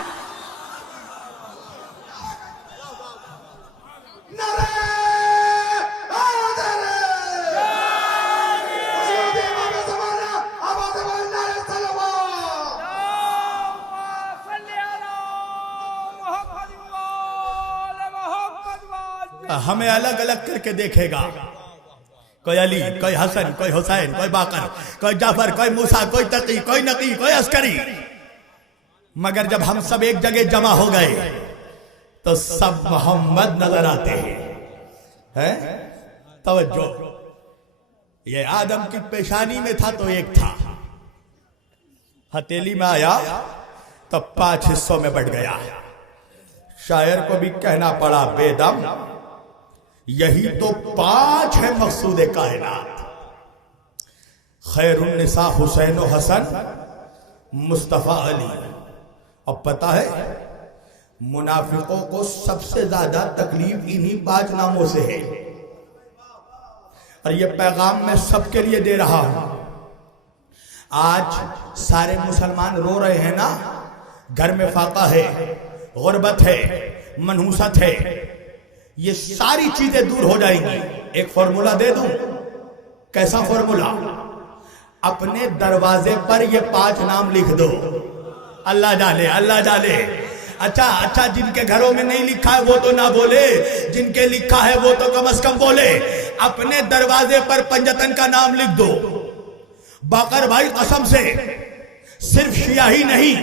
ہمیں الگ الگ کر کے دیکھے گا، کوئی علی، کوئی حسن، کوئی حسین، کوئی باقر، کوئی جعفر، کوئی موسیٰ، کوئی تقی، کوئی نقی، کوئی عسکری، مگر جب ہم سب ایک جگہ جمع ہو گئے تو سب محمد نظر آتے ہیں۔ توجہ، یہ آدم کی پیشانی میں تھا تو ایک تھا، ہتھیلی میں آیا تو 5 حصوں میں بٹ گیا۔ شاعر کو بھی کہنا پڑا بے دم، یہی تو 5 ہے مقصود کائنات، خیر النساء حسین و حسن، مصطفیٰ علی۔ اب پتہ ہے منافقوں کو سب سے زیادہ تکلیف انہی 5 ناموں سے ہے، اور یہ پیغام میں سب کے لیے دے رہا ہوں۔ آج سارے مسلمان رو رہے ہیں نا، گھر میں فاقہ ہے، غربت ہے، منحوست ہے، یہ ساری چیزیں دور ہو جائیں گی۔ ایک فارمولہ دے دوں، کیسا فارمولہ؟ اپنے دروازے پر یہ 5 نام لکھ دو، اللہ جانے، اللہ جانے۔ اچھا جن کے گھروں میں نہیں لکھا ہے وہ تو نہ بولے، جن کے لکھا ہے وہ تو کم از کم بولے۔ اپنے دروازے پر پنجتن کا نام لکھ دو۔ باقر بھائی قسم سے صرف شیعہ ہی نہیں،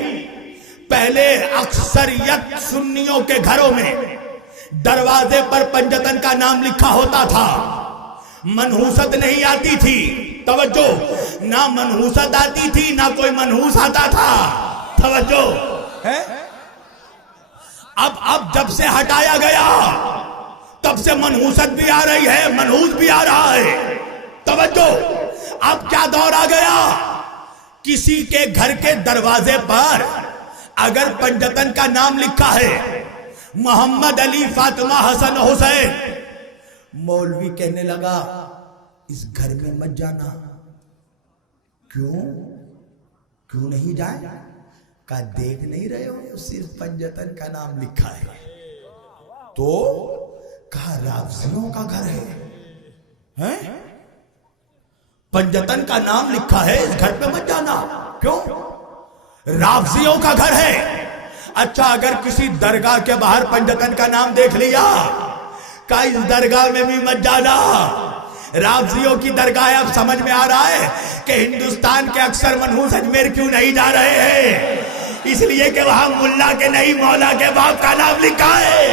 پہلے اکثریت سنیوں کے گھروں میں دروازے پر پنجتن کا نام لکھا ہوتا تھا، منحوست نہیں آتی تھی. توجہ، نہ منحوست آتی تھی نہ کوئی منحوس آتا تھا. توجہ ہے. اب جب سے ہٹایا گیا تب سے منحوست بھی آ رہی ہے، منحوس بھی آ رہا ہے. توجہ، اب کیا دور آ گیا؟ کسی کے گھر کے دروازے پر اگر پنجتن کا نام لکھا ہے، محمد علی فاطمہ حسن حسین، مولوی کہنے لگا اس گھر میں مت جانا. کیوں نہیں جائے؟ کہا دیکھ نہیں رہے ہو صرف پنجتن کا نام لکھا ہے. تو کہا رافضیوں کا گھر ہے، پنجتن کا نام لکھا ہے، اس گھر پہ مت جانا. کیوں؟ رافضیوں کا گھر ہے. اچھا، اگر کسی درگاہ کے باہر پنجتن کا نام دیکھ لیا، کہا اس درگاہ میں بھی مت جانا. رافضیوں کی درگاہ. اب سمجھ میں آ رہا ہے کہ ہندوستان کے اکثر منحوس اجمیر کیوں نہیں جا رہے ہیں؟ اس لیے کہ وہاں ملا کے نہیں مولا کے باپ کا نام لکھا ہے.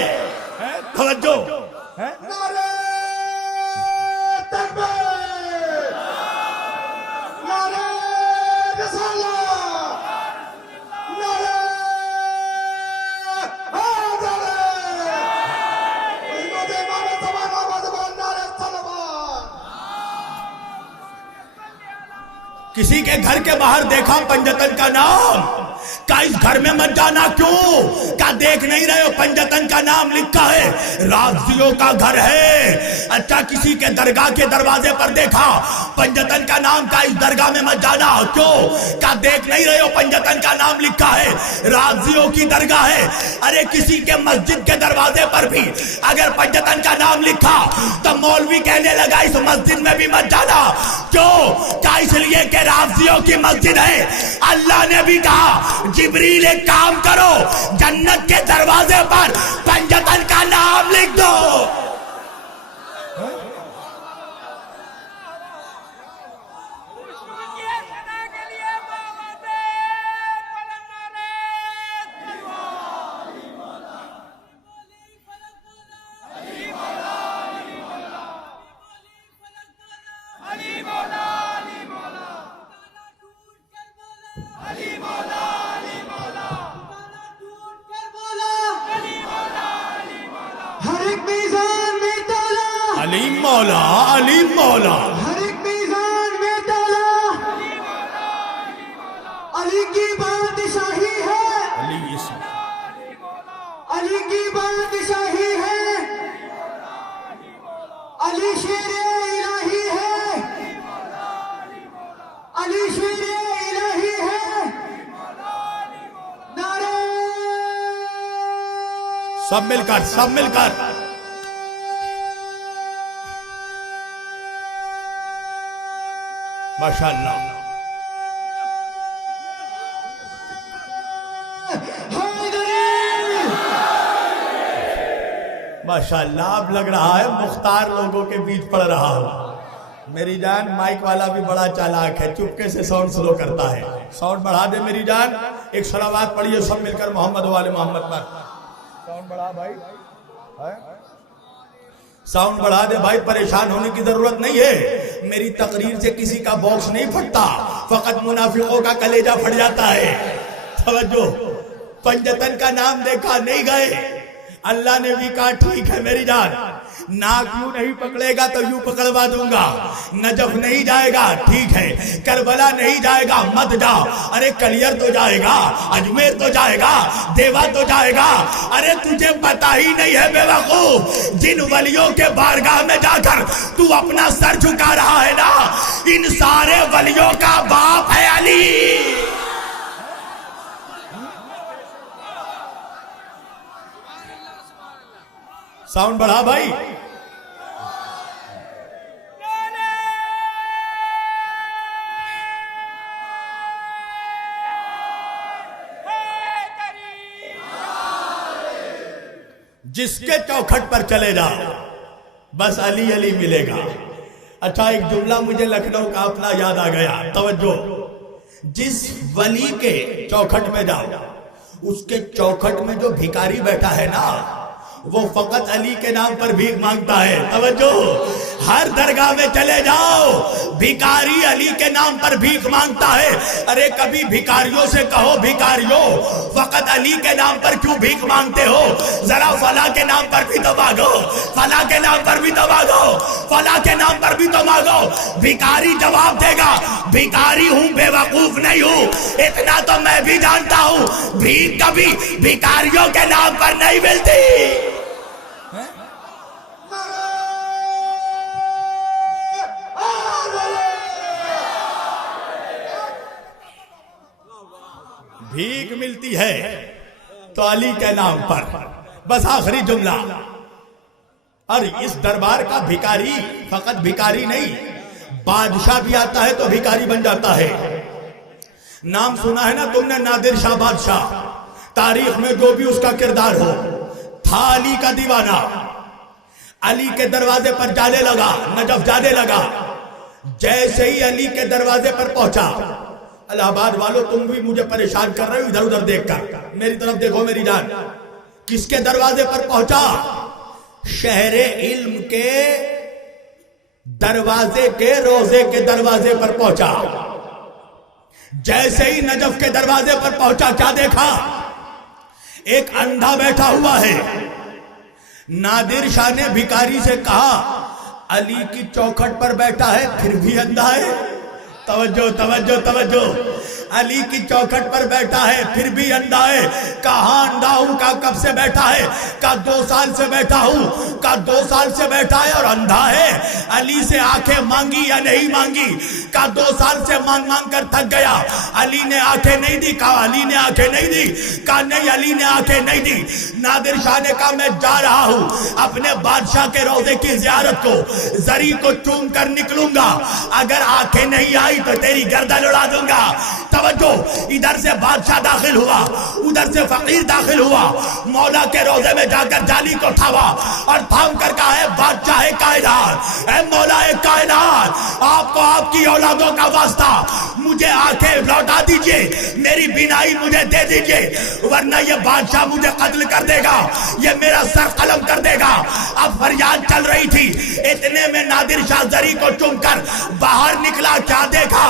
توجہ، نعرہ تکبیر، نعرہ رسالت، نعرہ حیدر، حکومت امام زمان آباد زبان، نعرہ طلبہ. کسی کے گھر کے باہر دیکھا پنجتن کا نام، کہا اس گھر میں مت جانا. کیوں؟ کہا دیکھ نہیں رہے ہو پنجتن کا نام لکھا ہے، رافضیوں کا گھر ہے. اچھا، کسی کے درگاہ کے دروازے پر دیکھا پنجتن کا نام، کہا اس درگاہ میں مت جانا. کیوں؟ کہا دیکھ نہیں رہے ہو پنجتن کا نام لکھا ہے، رافضیوں کی درگاہ ہے. ارے کسی کے مسجد کے دروازے پر بھی اگر پنجتن کا نام لکھا تو مولوی کہنے لگا اس مسجد میں بھی مت جانا. کیوں؟ کہا اس لیے کہ رافضیوں کی مسجد ہے. اللہ نے بھی کہا جبریل ایک کام کرو، جنت کے دروازے پر پنجتن کا نام لکھ دو. علیم مولا، علیم مولا، ہر ایک میزان میں تالا، علی کی بادشاہی ہے، علی کی بادشاہی ہے، علی شیر الہی ہے، علی شیر الہی ہے. نعرہ سب مل کر ماشاءاللہ. ماشاءاللہ. اب لگ رہا ہے مختار لوگوں کے بیچ پڑ رہا ہوں. میری جان مائک والا بھی بڑا چالاک ہے، چپکے سے ساؤنڈ سلو کرتا ہے. ساؤنڈ بڑھا دے میری جان. ایک صلوات پڑھیے سب مل کر محمد والے محمد پر. ساؤنڈ بڑھا بھائی، ساؤنڈ بڑھا دے بھائی. پریشان ہونے کی ضرورت نہیں ہے. میری تقریر سے کسی کا باکس نہیں پھٹتا، فقط منافقوں کا کلیجہ پھٹ جاتا ہے. توجہ، پنجتن کا نام دیکھا نہیں گئے. اللہ نے بھی کہا ٹھیک ہے میری جان، ناک یوں نہیں پکڑے گا تو یوں پکڑوا دوں گا. نجف نہیں جائے گا ٹھیک ہے، کربلا نہیں جائے گا مت جا. ارے کلیئر تو جائے گا، اجمیر تو جائے گا، دیوا تو جائے گا. ارے تجھے پتا ہی نہیں ہے بے وقوف، جن ولیوں کے بارگاہ میں جا کر تو اپنا سر جھکا رہا ہے نا، ان سارے ولیوں کا باپ ہے علی. ساؤنڈ بڑھا بھائی. جس کے چوکھٹ پر چلے جا بس علی علی ملے گا. اچھا، ایک جملہ مجھے لکھنؤ کا اپنا یاد آ گیا. توجہ، جس ولی کے چوکھٹ میں جاؤ اس کے چوکھٹ میں جو بھکاری بیٹھا ہے نا وہ فقط علی کے نام پر بھیک مانگتا ہے. توجہ, ہر درگاہ میں چلے جاؤ بھکاری علی کے نام پر بھیک مانگتا ہے. ارے کبھی بھکاریوں سے کہو بھکاریوں فقط علی کے نام پر کیوں بھیک مانگتے ہو؟ ذرا فلاں کے نام پر بھی تو مانگو, فلاں کے نام پر بھی تو مانگو, فلاں کے نام پر بھی تو مانگو. بھکاری جواب دے گا بھکاری ہوں, بے وقوف نہیں ہوں. اتنا تو میں بھی جانتا ہوں بھیک کبھی بھکاریوں کے نام پر نہیں ملتی. بھیک ملتی ہے تو علی کے نام پر. بس آخری جملہ, اور اس دربار کا بھکاری فقط بھکاری نہیں, بادشاہ بھی آتا ہے تو بھکاری بن جاتا ہے. نام سنا ہے نا تم نے نادر شاہ بادشاہ, تاریخ میں جو بھی اس کا کردار ہو, تھا علی کا دیوانہ. علی کے دروازے پر جانے لگا, نجف جانے لگا. جیسے ہی علی کے دروازے پر پہنچا, الہ آباد والو تم بھی مجھے پریشان کر رہے ہو, ادھر ادھر دیکھ کر میری طرف دیکھو میری جان. کس کے دروازے پر پہنچا؟ شہر علم کے دروازے کے, روزے کے دروازے پر پہنچا. جیسے ہی نجف کے دروازے پر پہنچا, کیا دیکھا؟ ایک اندھا بیٹھا ہوا ہے. نادر شاہ نے بھکاری سے کہا علی کی چوکھٹ پر بیٹھا ہے پھر بھی اندھا ہے. توجہ توجہ توجہ, علی کی چوکھٹ پر بیٹھا ہے پھر بھی اندھا ہے. کہاں اندھا ہوں؟ کہا کب سے بیٹھا ہے؟ کہا 2 سال سے بیٹھا ہوں. کہا 2 سال سے بیٹھا ہے اور اندھا ہے, علی سے آنکھیں مانگی یا نہیں مانگی؟ کہا 2 سال سے مانگ مانگ کر تھک گیا, علی نے آنکھیں نہیں دی. کہا علی نے آنکھیں نہیں دی. کہا نہیں علی نے آنکھیں نہیں دی. نادر شاہ نے کہا میں جا رہا ہوں اپنے بادشاہ کے روضے کی زیارت کو, زری کو چوم کر نکلوں گا, اگر آنکھیں نہیں آئی تو تیری گردن اڑا دوں گا. توجہ, ادھر سے بادشاہ داخل ہوا, ادھر سے فقیر داخل ہوا. مولا کے روضے میں جا کر جالی کو اٹھاوا اور تھام کر کہا ہے بادشاہ کائنات, اے مولا کائنات, آپ کو آپ کی اولادوں کا واسطہ مجھے آنکھیں لوٹا دیجئے, میری بینائی مجھے دے دیجئے, ورنہ یہ بادشاہ مجھے قتل کر دے گا, یہ میرا سر قلم کر دے گا. اب فریاد چل رہی تھی, اتنے میں نادر شاہ زری کو چوم کر باہر نکلا. کیا دیکھا؟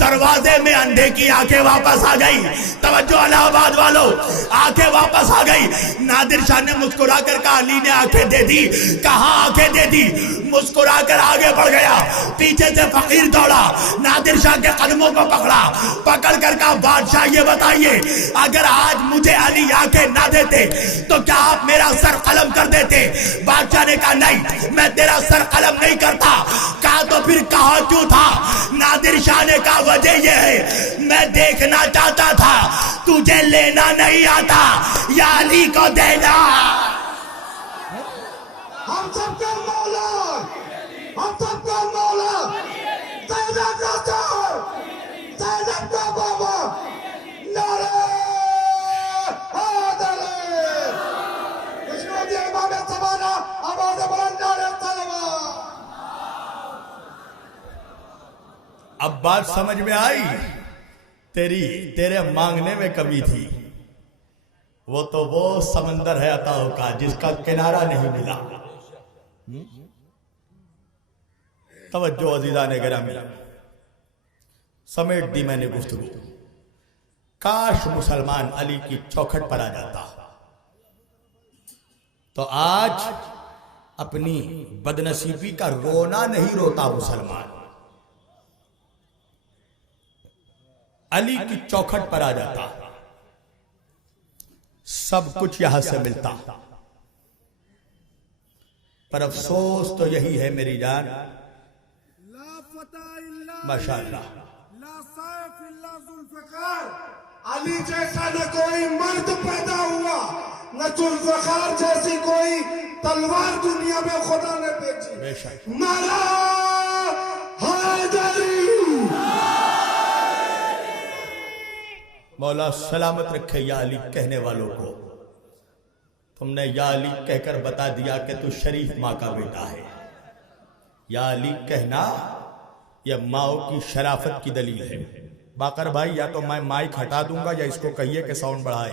دروازے میں اندھے کی آنکھیں واپس آ گئی. توجہ الہ آباد والو, آنکھیں واپس آ گئی. نادر شاہ نے مسکرا کر کہا علی نے آنکھیں دے دی. کہاں آنکھیں دے دی؟ مسکرا کر آگے بڑھ گیا. پیچھے سے فقیر دوڑا, نادر شاہ کے قدموں کو پکڑا, پکڑ کر کہا بادشاہ یہ بتائیے اگر آج مجھے علی آنکھیں نہ دیتے تو کیا آپ میرا سر قلم کر دیتے؟ بادشاہ نے کہا نہیں, میں تیرا سر قلم نہیں کرتا. کہا تو پھر کہا کیوں تھا؟ نادر شاہ نے کہا وجہ یہ ہے میں دیکھنا چاہتا تھا تجھے لینا نہیں آتا یا علی کو دینا. ہم سب کا مولا, ہم سب کا مولا, زینب کا چار, زینب کا بابا, نعرہ حیدر, خشنودی امام زمانہ, آواز بلند نعرہ طلبہ. اب بات سمجھ میں آئی؟ تیرے مانگنے میں کمی تھی. وہ تو وہ سمندر ہے عطاؤں کا جس کا کنارہ نہیں ملا. توجہ عزیزان گرامی, سمیٹ دی میں نے گفتگو. کاش مسلمان علی کی چوکھٹ پر آ جاتا تو آج اپنی بدنصیبی کا رونا نہیں روتا مسلمان. علی کی چوکھٹ پر آ جاتا, سب کچھ یہاں سے ملتا. پر افسوس تو یہی ہے میری جان, ماشاءاللہ, علی جیسا نہ کوئی مرد پیدا ہوا, نہ ذوالفقار جیسی کوئی تلوار دنیا میں خدا نے بھیجی. بے شک نعرہ حیدری. مولا سلامت رکھے یا علی کہنے والوں کو. تم نے یا علی کہہ کر بتا دیا کہ تو شریف ماں کا بیٹا ہے. یا علی کہنا یہ ماؤں کی شرافت کی دلیل ہے. باقر بھائی یا تو میں مائک ہٹا دوں گا یا اس کو کہیے کہ ساؤنڈ بڑھائے.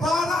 12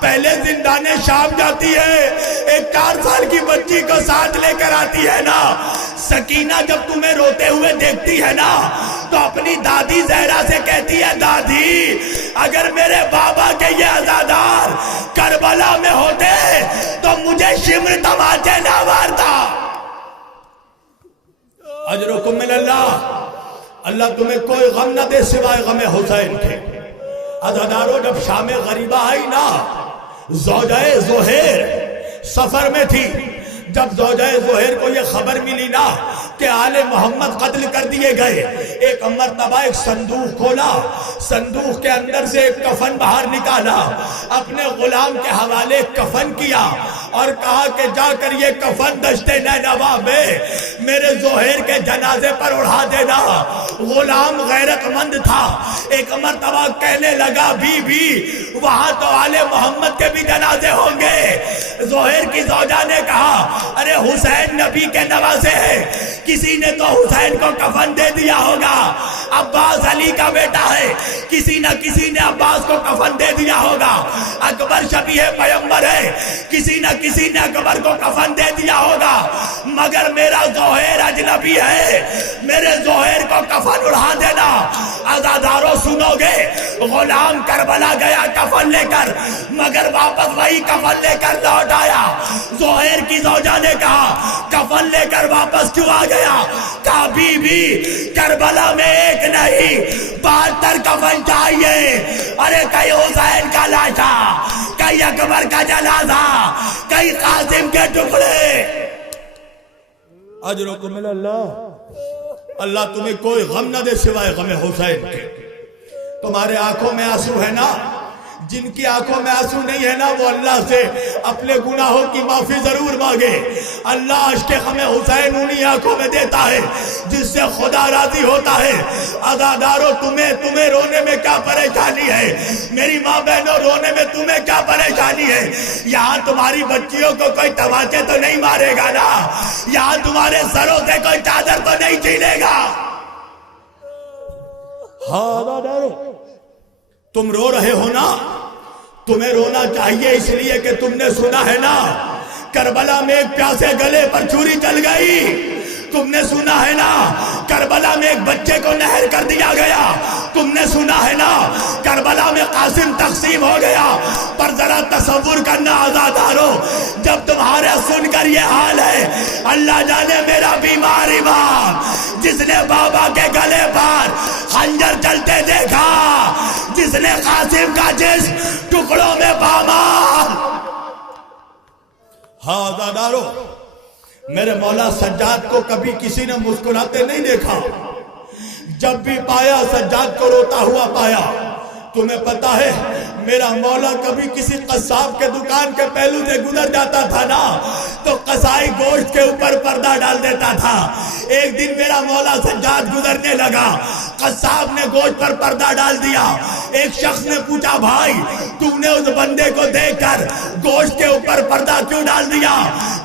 پہلے زندان شام جاتی ہے، ایک 4 سال کی بچی کو ساتھ لے کر آتی ہے نا۔ سکینہ جب تمہیں روتے ہوئے دیکھتی ہے نا تو اپنی دادی زہرا سے کہتی ہے، دادی اگر میرے بابا کے یہ عزادار کربلا میں ہوتے تو مجھے شمر تماچے نہ مارتا۔ اجرکم من اللہ، اللہ تمہیں کوئی غم نہ دے سوائے غم حسین کے۔ عزاداروں جب شام غریبہ آئی نا، زوجہ زہیر سفر میں تھی، جب زوجہ زہیر کو یہ خبر ملی نا کہ آل محمد قتل کر دیے گئے، ایک مرتبہ ایک صندوق کھولا، صندوق کے اندر سے ایک کفن باہر نکالا، اپنے غلام کے حوالے کفن کیا اور کہا کہ جا کر یہ کفن دشت نینوا میں میرے زہیر کے جنازے پر اڑا دینا۔ غلام غیرت مند تھا، ایک مرتبہ کہنے لگا، بی بی وہاں تو آل محمد کے بھی جنازے ہوں گے۔ زہیر کی زوجہ نے کہا، ارے حسین نبی کے نواسے ہیں، کسی نے تو حسین کو کفن دے دیا ہوگا، عباس علی کا بیٹا ہے، کسی نہ کسی نے عباس کو کفن دے دیا ہوگا، اکبر شبیہ پیغمبر ہے، کسی نہ کسی نے اکبر کو کفن دے دیا ہوگا، مگر میرا زہیر اجنبی ہے، میرے زہیر کو کفن اڑا دینا۔ عزاداروں سنو گے، غلام کربلا گیا کفن لے کر، مگر واپس وہی کفن لے کر لوٹ آیا۔ زہیر کی زوجہ نے کہا، کفن لے کر واپس کیوں آ گیا؟ کہا، بی بی کربلا میں ایک نہیں 72 کفن چاہیے، ارے کئی حسین کا لاشا، کئی اکبر کا جنازہ، کئی قاسم کے ٹکڑے۔ اجرکم من اللہ، اللہ تمہیں کوئی غم نہ دے سوائے غم حسین کے۔ تمہارے آنکھوں میں آنسو ہے نا، جن کی آنکھوں میں آنسو نہیں ہے نا وہ اللہ سے اپنے گناہوں کی معافی ضرور مانگے۔ اللہ عشق غم حسین انہی آنکھوں میں دیتا ہے جس سے خدا راضی ہوتا ہے۔ عزاداروں تمہیں رونے میں کیا پریشانی ہے؟ میری ماں بہنوں رونے میں تمہیں کیا پریشانی ہے؟ یہاں تمہاری بچیوں کو کوئی تماچے تو نہیں مارے گا نا، یہاں تمہارے سروں سے کوئی چادر تو نہیں چھینے گا۔ ہاں عزاداروں، تم رو رہے ہو نا، تمہیں رونا چاہیے اس لیے کہ تم نے سنا ہے نا کربلا میں ایک پیاسے گلے پر چھری چل گئی، تم نے سنا ہے نا کربلا میں ایک بچے کو نہر کر دیا گیا، تم نے سنا ہے نا کربلا میں قاسم تقسیم ہو گیا۔ پر ذرا تصور کرنا عزاداروں، جب تمہارے سن کر یہ حال ہے، اللہ جانے میرا بیمار امام جس نے بابا کے گلے پر خنجر چلتے دیکھا، جس نے قاسم کا جسم ٹکڑوں میں پامال۔ ہاں عزاداروں، میرے مولا سجاد کو کبھی کسی نے مسکراتے نہیں دیکھا، جب بھی پایا سجاد کو روتا ہوا پایا۔ تمہیں پتا ہے میرا مولا کبھی کسی قصاب کے دکان کے پہلو سے گزر جاتا تھا نا تو قصائی گوشت کے اوپر پردہ ڈال دیتا تھا۔ ایک دن میرا مولا سجاد گزرنے لگا، قصاب نے گوشت پر پردہ ڈال دیا۔ ایک شخص نے پوچھا، بھائی تو نے اس بندے کو دیکھ کر گوشت کے اوپر پردہ کیوں ڈال دیا؟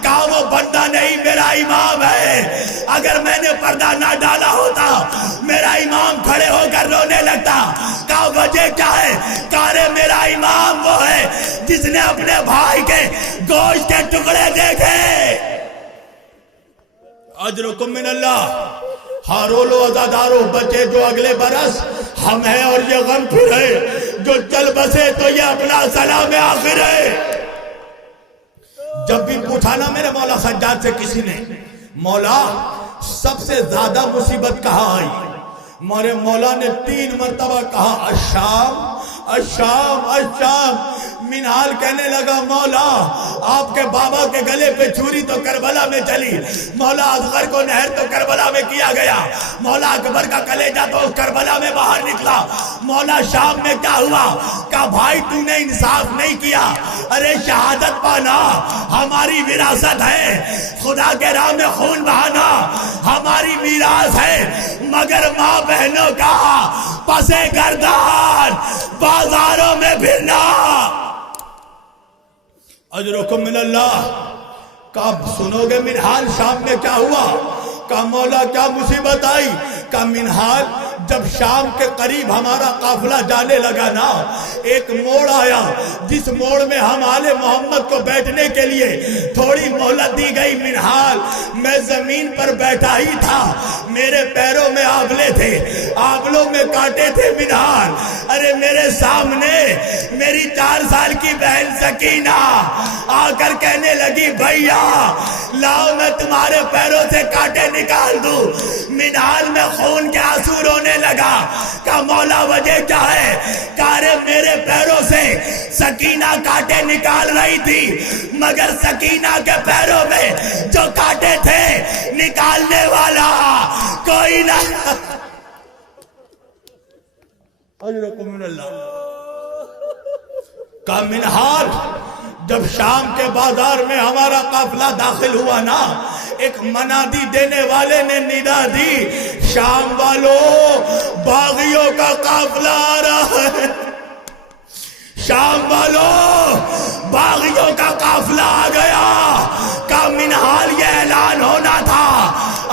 کہا، وہ بندہ نہیں میرا امام ہے، اگر میں نے پردہ نہ ڈالا ہوتا میرا امام کھڑے ہو کر رونے لگتا۔ کہا، وجہ کیا ہے؟ کہا، میرا امام وہ ہے جس نے اپنے بھائی کے گوشت کے ٹکڑے دیکھے۔ اجرکم من اللہ، ہاں رو لو عزاداروں، بچے جو اگلے برس ہم ہیں اور یہ غم پھر ہے، جو چل بسے تو یہ اپنا سلام آخر ہے۔ جب بھی پوچھا نا میرے مولا سجاد سے کسی نے، مولا سب سے زیادہ مصیبت کہاں آئی؟ میرے مولا نے 3 مرتبہ کہا، الشام الشام الشام۔ منہال کہنے لگا، مولا آپ کے بابا کے گلے پہ چھری تو کربلا میں چلی، مولا اصغر کو نہر تو کربلا میں کیا گیا، مولا اکبر کا کلیجہ تو کربلا میں باہر نکلا، مولا شام میں کیا ہوا؟ کہا، بھائی تو نے انصاف نہیں کیا، ارے شہادت پانا ہماری وراثت ہے، خدا کے راہ میں خون بہانا ہماری میراث ہے، مگر ماں بہنوں کا پسے گردان بازاروں میں پھرنا۔ اجرکم من اللہ، کب سنو گے منہال شام میں کیا ہوا؟ کا مولا کیا مصیبت آئی؟ کا منہال جب شام کے قریب ہمارا قافلہ جانے لگا نا، ایک موڑ آیا جس موڑ میں ہم آل محمد کو بیٹھنے کے لیے تھوڑی مہلت دی گئی۔ منہال میں زمین پر بیٹھا ہی تھا، میرے پیروں میں آبلے تھے، آبلوں میں کانٹے تھے۔ منہال ارے میرے سامنے میری 4 سال کی بہن سکینہ آ کر کہنے لگی بھیا لاؤ میں تمہارے پیروں سے کانٹے نکال دوں۔ منہال میں خون کے آنسو رونے لگا۔ کہ مولا وجہ کیا ہے؟ کہ میرے پیروں سے سکینہ کانٹے نکال رہی تھی، مگر سکینہ کے پیروں میں جو کانٹے تھے نکالنے والا کوئی نہ۔ اجرکم من اللہ۔ کا منہال جب شام کے بازار میں ہمارا قافلہ داخل ہوا نا، ایک منادی دینے والے نے ندا دی، شام والوں باغیوں کا قافلہ آ رہا ہے، شام والوں باغیوں کا قافلہ آ گیا۔ کا منہال یہ اعلان ہونا تھا،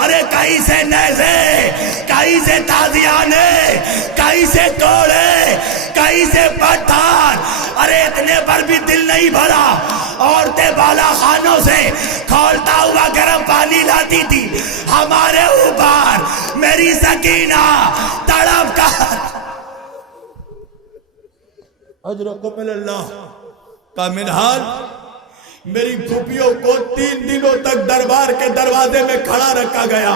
ارے کہیں سے نیزے، کہیں سے تازیانے، کہیں سے کوڑے، کہیں سے پتھر، ارے اتنے پر بھی دل نہیں بھرا۔ عورتیں بالا خانوں سے کھولتا ہوا گرم پانی لاتی تھی ہمارے اوپر، میری سکینہ تڑپ کر۔ اجرکم من اللہ۔ کا منہال میری پھوپھیوں کو 3 دنوں تک دربار کے دروازے میں کھڑا رکھا گیا۔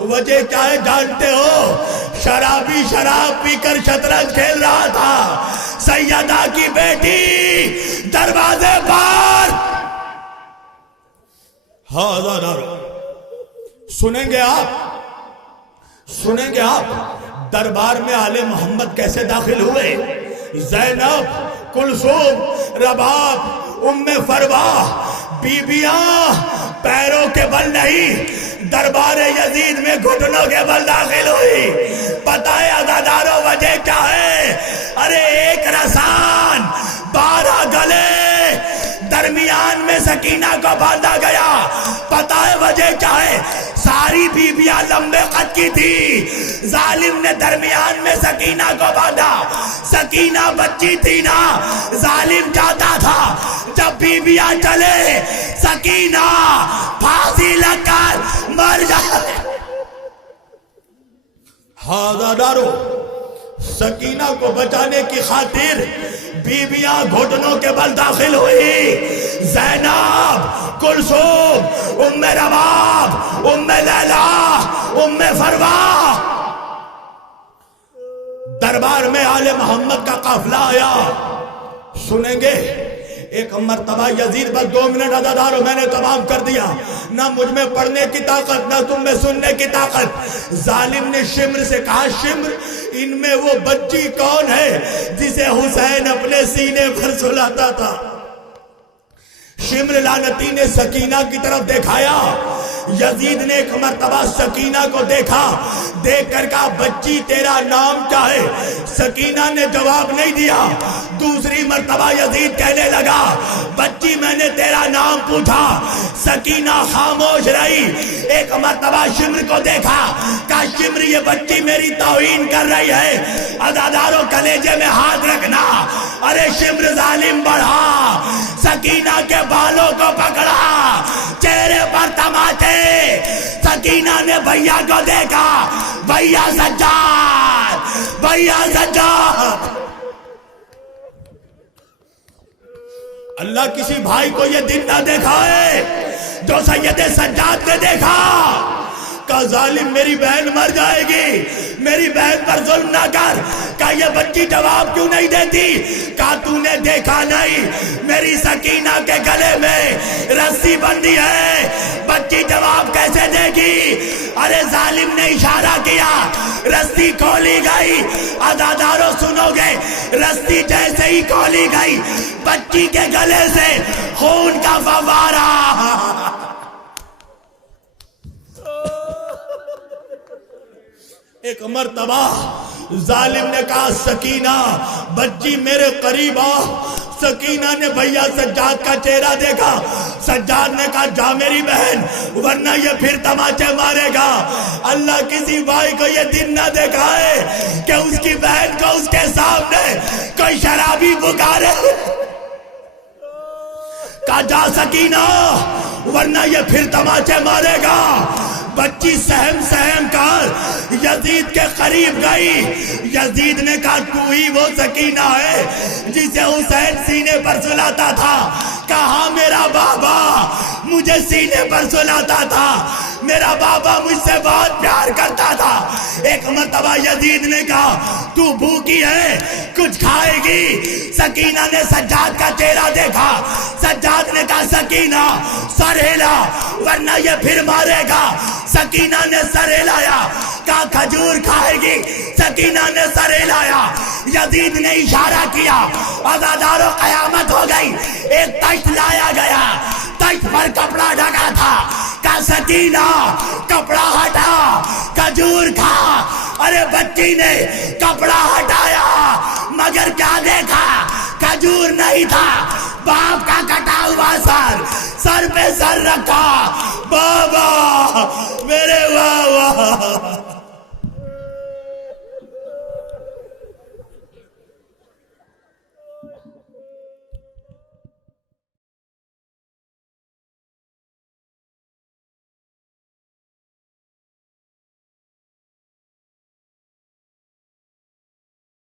وجہ کیا ہے جانتے ہو؟ شرابی شراب پی کر شطرنج کھیل رہا تھا، سیدہ کی بیٹی دروازے پر۔ سنیں گے آپ، سنیں گے آپ دربار میں آل محمد کیسے داخل ہوئے۔ زینب، کلثوم، رباب، ام فروا بیبیاں پیروں کے بل نہیں دربار یزید میں گھٹنوں کے بل داخل ہوئی۔ پتہ ہے عزاداروں وجہ کیا ہے؟ ارے ایک رسان 12 گلے درمیان میں سکینہ کو باندھا گیا۔ پتہ ہے وجہ کیا ہے؟ ساری بیویاں لمبے قد کی تھی، ظالم نے درمیان میں سکینہ کو باندھا۔ سکینہ بچی تھی نا، ظالم چاہتا تھا جب بیویاں چلے سکینہ پھانسی لگ کر مر جائے۔ ہزاروں سکینہ کو بچانے کی خاطر بیویاں گھٹنوں کے بل داخل ہوئی۔ زینب، کلثوم، ام رباب، ام لیلا، ام فروا۔ دربار میں آل محمد کا قافلہ آیا۔ سنیں گے ایک مرتبہ یزید بس 2 منٹ عزاداروں میں نے تمام کر دیا، نہ مجھ میں پڑھنے کی طاقت نہ تم میں سننے کی طاقت۔ ظالم نے شمر سے کہا شمر ان میں وہ بچی کون ہے جسے حسین اپنے سینے پر سلاتا تھا؟ شمر لعنتی نے سکینہ کی طرف دیکھایا۔ یزید نے ایک مرتبہ سکینہ کو دیکھا، دیکھ کر کہا بچی تیرا نام کیا ہے؟ سکینہ نے جواب نہیں دیا۔ دوسری مرتبہ یزید کہنے لگا بچی میں نے تیرا نام پوچھا، سکینہ خاموش رہی۔ ایک مرتبہ شمر کو دیکھا، کہا شمر یہ بچی میری توہین کر رہی ہے۔ عزاداروں کلیجے میں ہاتھ رکھنا۔ ارے شمر ظالم بڑھا، سکینہ کے بالوں کو پکڑا، چہرے پر تماچے۔ سکینہ نے بھیا کو دیکھا، بھیا سجاد، بھیا سجاد۔ اللہ کسی بھائی کو یہ دن نہ دکھائے جو سید سجاد نے دیکھا۔ کہ ظالم میری بہن مر جائے گی، میری بہن پر ظلم نہ کر۔ کہ یہ بچی جواب کیوں نہیں دیتی؟ کہ تو نے دیکھا نہیں میری سکینہ کے گلے میں رسی بندھی ہے، بچی جواب کیسے دے گی؟ ارے ظالم نے اشارہ کیا، رسی کھولی گئی۔ عزاداروں سنو گے، رسی جیسے ہی کھولی گئی بچی کے گلے سے خون کا فوارہ۔ ایک مرتبہ ظالم نے کہا سکینہ بچی میرے قریب آ۔ سکینہ نے بھیا سجاد کا چہرہ دیکھا، سجاد نے کہا جا میری بہن ورنہ یہ پھر تماچے مارے گا. اللہ کسی بھائی کو یہ دن نہ دکھائے کہ اس کی بہن کو اس کے سامنے کوئی شرابی پکارے. کہا جا سکینہ ورنہ یہ پھر تماچے مارے گا. بچی سہم سہم کر یزید کے قریب گئی. یزید نے کہا تو ہی وہ سکینہ ہے جسے حسین سینے پر سلاتا تھا. کہا میرا بابا مجھے سینے پر سلاتا تھا, میرا بابا مجھ سے بہت پیار کرتا تھا. ایک مرتبہ یزید نے کہا تو بھوکی ہے کچھ کھائے گی. سکینہ نے سجاد کا چہرہ دیکھا. سجاد نے کہا سکینہ سر ہلا ورنہ یہ پھر مارے گا. سکینہ نے سر ہلایا. کہا کھجور کھائے گی. سکینہ نے سر ہلایا. یزید نے اشارہ کیا. عزادارو قیامت ہو گئی. ایک تشت لایا گیا, تشت پر کپڑا ڈھکا تھا. کہا سکینہ کپڑا ہٹا کھجور کھا. ارے بچی نے کپڑا ہٹایا مگر کیا دیکھا کھجور نہیں تھا, باپ کا کٹا ہوا سر پہ سر رکھا. بابا میرے بابا